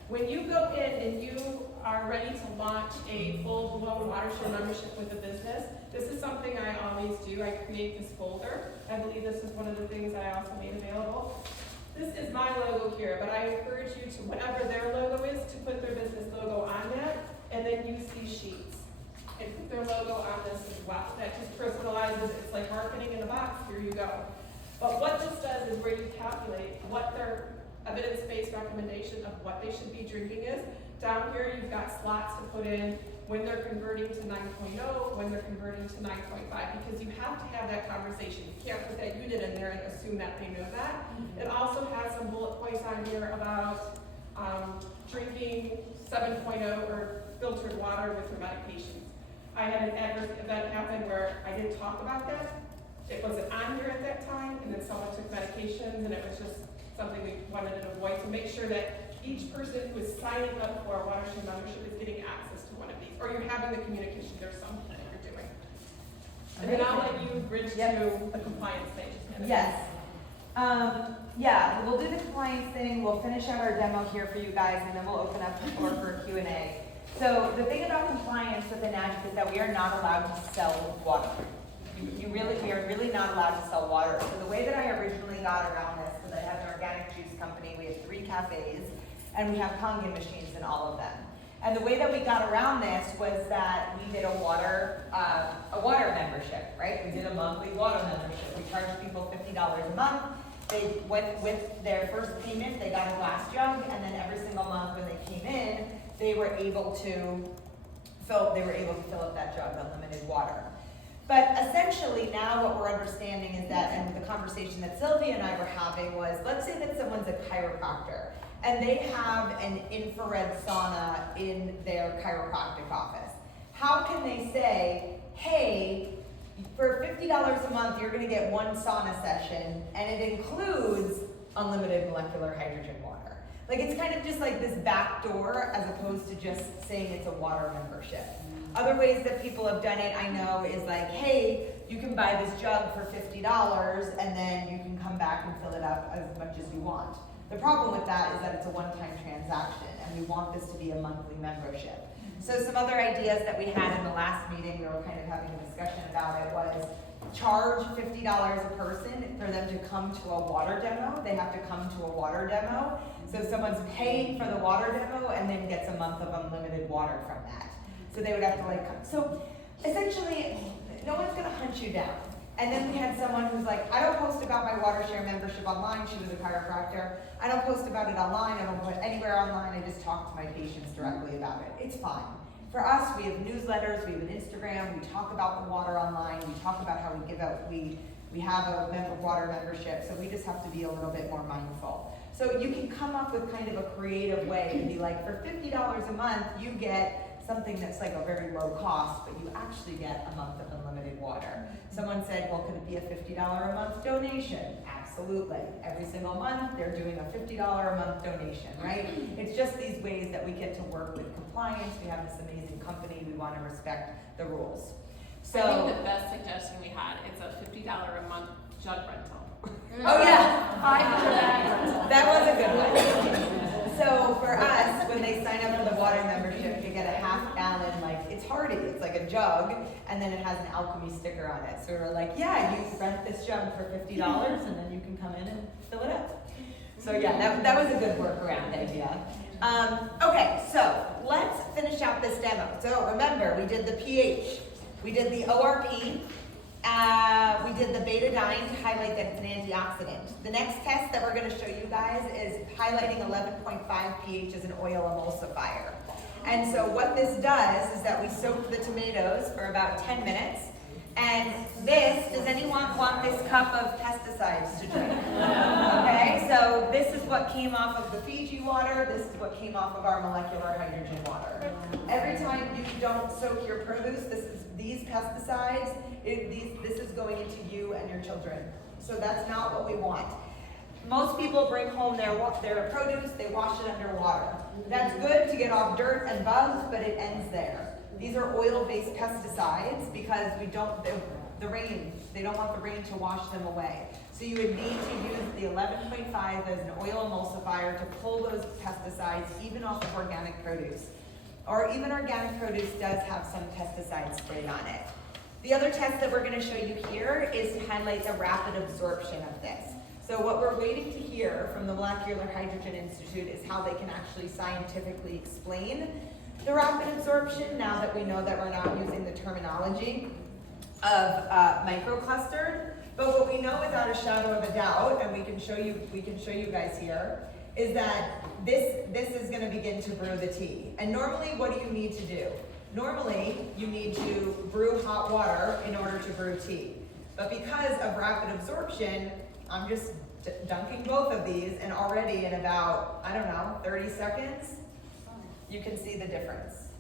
When you go in and you are ready to launch a full-blown watershed membership with a business, this is something I always do. I create this folder. I believe this is one of the things I also made available. This is my logo here, but I encourage you to, whatever their logo is, to put their business logo on that, and then use these sheets. And put their logo on this as well. That just personalizes, it's like marketing in a box, here you go. But what this does is where you calculate what their evidence-based recommendation of what they should be drinking is. Down here, you've got slots to put in when they're converting to 9.0, when they're converting to 9.5, because you have to have that conversation. You can't put that unit in there and assume that they know that. It also has some bullet points on here about drinking 7.0 or filtered water with your medications. I had an adverse event happen where I didn't talk about that. It wasn't on here at that time, and then someone took medications, and it was just something we wanted to avoid, to make sure that each person who is signing up for a watershed membership is getting access to one of these, or you're having the communication, there's something that you're doing. And then I'll let you bridge to the compliance thing. Yes. Yeah, we'll do the compliance thing, we'll finish out our demo here for you guys, and then we'll open up the floor for a Q&A. So the thing about compliance with the NAGIC is that we are not allowed to sell water. We are really not allowed to sell water. So the way that I originally got around this, because I have an organic juice company, we have 3 cafes, and we have Kangen machines in all of them. And the way that we got around this was that we did a water membership, right? We did a monthly water membership. We charged people $50 a month. They went with their first payment, they got a glass jug, and then every single month when they came in, they were able to fill up that jug of unlimited water. But essentially now what we're understanding is that, and the conversation that Sylvia and I were having was, let's say that someone's a chiropractor and they have an infrared sauna in their chiropractic office. How can they say, hey, for $50 a month, you're gonna get 1 sauna session and it includes unlimited molecular hydrogen water? Like it's kind of just like this back door as opposed to just saying it's a water membership. Other ways that people have done it, I know, is like, hey, you can buy this jug for $50 and then you can come back and fill it up as much as you want. The problem with that is that it's a one-time transaction and we want this to be a monthly membership. So some other ideas that we had in the last meeting, we were kind of having a discussion about it, was charge $50 a person for them to come to a water demo. They have to come to a water demo. So someone's paying for the water demo and then gets a month of unlimited water from that. So they would have to like come. So essentially, no one's gonna hunt you down. And then we had someone who's like, I don't post about my water share membership online. She was a chiropractor. I don't post about it online. I don't put it anywhere online. I just talk to my patients directly about it. It's fine. For us, we have newsletters, we have an Instagram, we talk about the water online, we talk about how we give out, we have a water membership, so we just have to be a little bit more mindful. So you can come up with kind of a creative way and be like, for $50 a month, you get something that's like a very low cost, but you actually get a month of unlimited water. Someone said, well, could it be a $50 a month donation? Absolutely. Every single month, they're doing a $50 a month donation, right? It's just these ways that we get to work with compliance. We have this amazing company. We want to respect the rules. So, I think the best suggestion we had is a $50 a month jug rental. oh yeah, $5 that was a good one. So for us, when they sign up for the water membership, you get a half-gallon, like, it's Hardy, it's like a jug, and then it has an Alchemy sticker on it. So we're like, yeah, you rent this jug for $50, and then you can come in and fill it up. So yeah, that was a good workaround idea. Okay, so let's finish out this demo. So remember, we did the pH, we did the ORP, we did the betadine to highlight that it's an antioxidant. The next test that we're going to show you guys is highlighting 11.5 pH as an oil emulsifier. And so what this does is that we soak the tomatoes for about 10 minutes. And this, does anyone want this cup of pesticides to drink? Okay, so this is what came off of the Fiji water. This is what came off of our molecular hydrogen water. Every time you don't soak your produce, these pesticides, this is going into you and your children. So that's not what we want. Most people bring home their produce, they wash it under water. That's good to get off dirt and bugs, but it ends there. These are oil-based pesticides because they don't want the rain to wash them away. So you would need to use the 11.5 as an oil emulsifier to pull those pesticides even off of organic produce. Or even organic produce does have some pesticides sprayed on it. The other test that we're going to show you here is to highlight the rapid absorption of this. So what we're waiting to hear from the Molecular Hydrogen Institute is how they can actually scientifically explain the rapid absorption now that we know that we're not using the terminology of microclustered. But what we know without a shadow of a doubt, and we can show you guys here, is that this is going to begin to brew the tea. And normally, what do you need to do? Normally, you need to brew hot water in order to brew tea. But because of rapid absorption, I'm just dunking both of these, and already in about, 30 seconds, you can see the difference,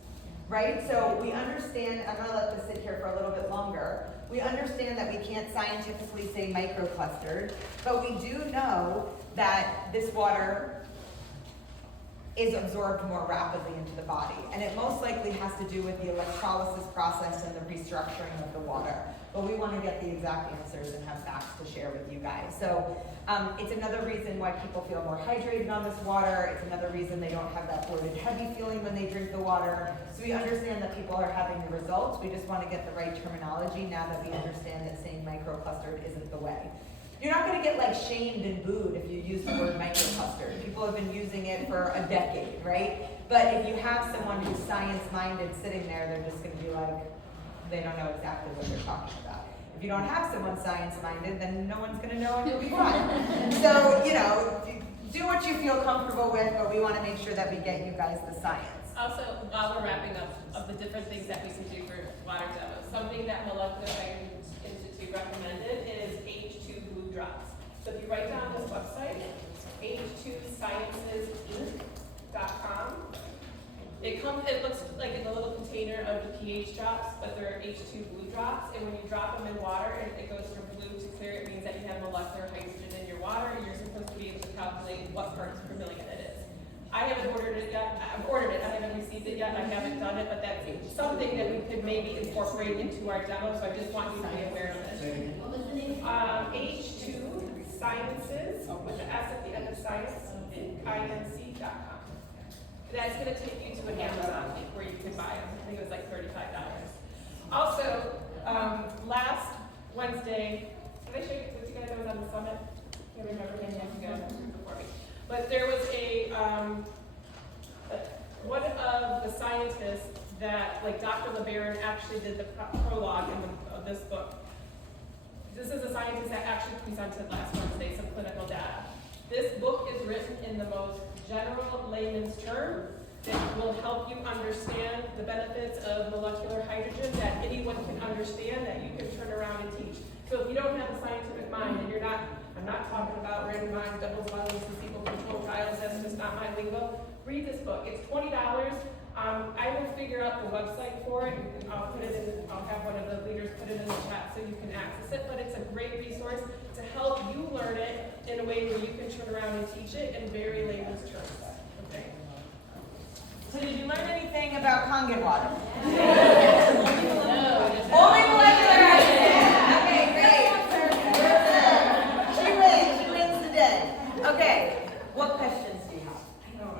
right? So we understand, I'm gonna let this sit here for a little bit longer. We understand that we can't scientifically say microclustered, but we do know that this water is absorbed more rapidly into the body. And it most likely has to do with the electrolysis process and the restructuring of the water. But we want to get the exact answers and have facts to share with you guys. So it's another reason why people feel more hydrated on this water. It's another reason they don't have that bloated, heavy feeling when they drink the water. So we understand that people are having the results. We just want to get the right terminology now that we understand that saying microclustered isn't the way. You're not going to get like shamed and booed if you use the word microclustered. People have been using it for a decade, right? But if you have someone who's science-minded sitting there, they're just going to be like, they don't know exactly what they're talking about. If you don't have someone science-minded, then no one's going to know and you'll be fine. So, do what you feel comfortable with, but we want to make sure that we get you guys the science. Also, while we're wrapping up, of the different things that we can do for water demos, something that Molecular Hydrogen Institute recommended is H2 blue drops. So if you write down this website, h2sciencesinc.com, it looks like in a little container of the pH drops, but they're H2 blue drops, and when you drop them in water and it goes from blue to clear, it means that you have molecular hydrogen in your water, and you're supposed to be able to calculate what parts per million it is. I haven't ordered it yet. I've ordered it. I haven't received it yet. I haven't done it, but that's something that we could maybe incorporate into our demo. So I just want you to be aware of it. H2 Sciences with the S at the end of science, inc.com. That's going to take you to an Amazon link where you can buy them. I think it was like $35. Also, last Wednesday, did I show you guys I was on the summit? I can't remember when you guys were before me. But there was one of the scientists that, like Dr. LeBaron, actually did the prologue of this book. scientist that actually presented last Wednesday some clinical data. This book is written in the most general layman's term that will help you understand the benefits of molecular hydrogen that anyone can understand, that you can turn around and teach. So if you don't have a scientific mind and I'm not talking about randomized, double-blind, placebo-controlled trials, that's just not my lingo, read this book. It's $20. I will figure out the website for it, and I'll have one of the leaders put it in the chat so you can access it, but it's a great resource to help you learn it in a way where you can turn around and teach it in very layman's terms, okay? So did you learn anything about Kangen water? Only molecular hydrogen. Okay, great. She wins the day. Okay, what questions do you have?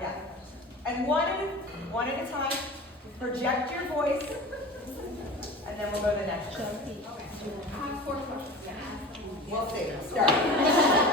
Yeah. And one at a time, project your voice, and then we'll go to the next one. I have 4 questions. We'll see. Start.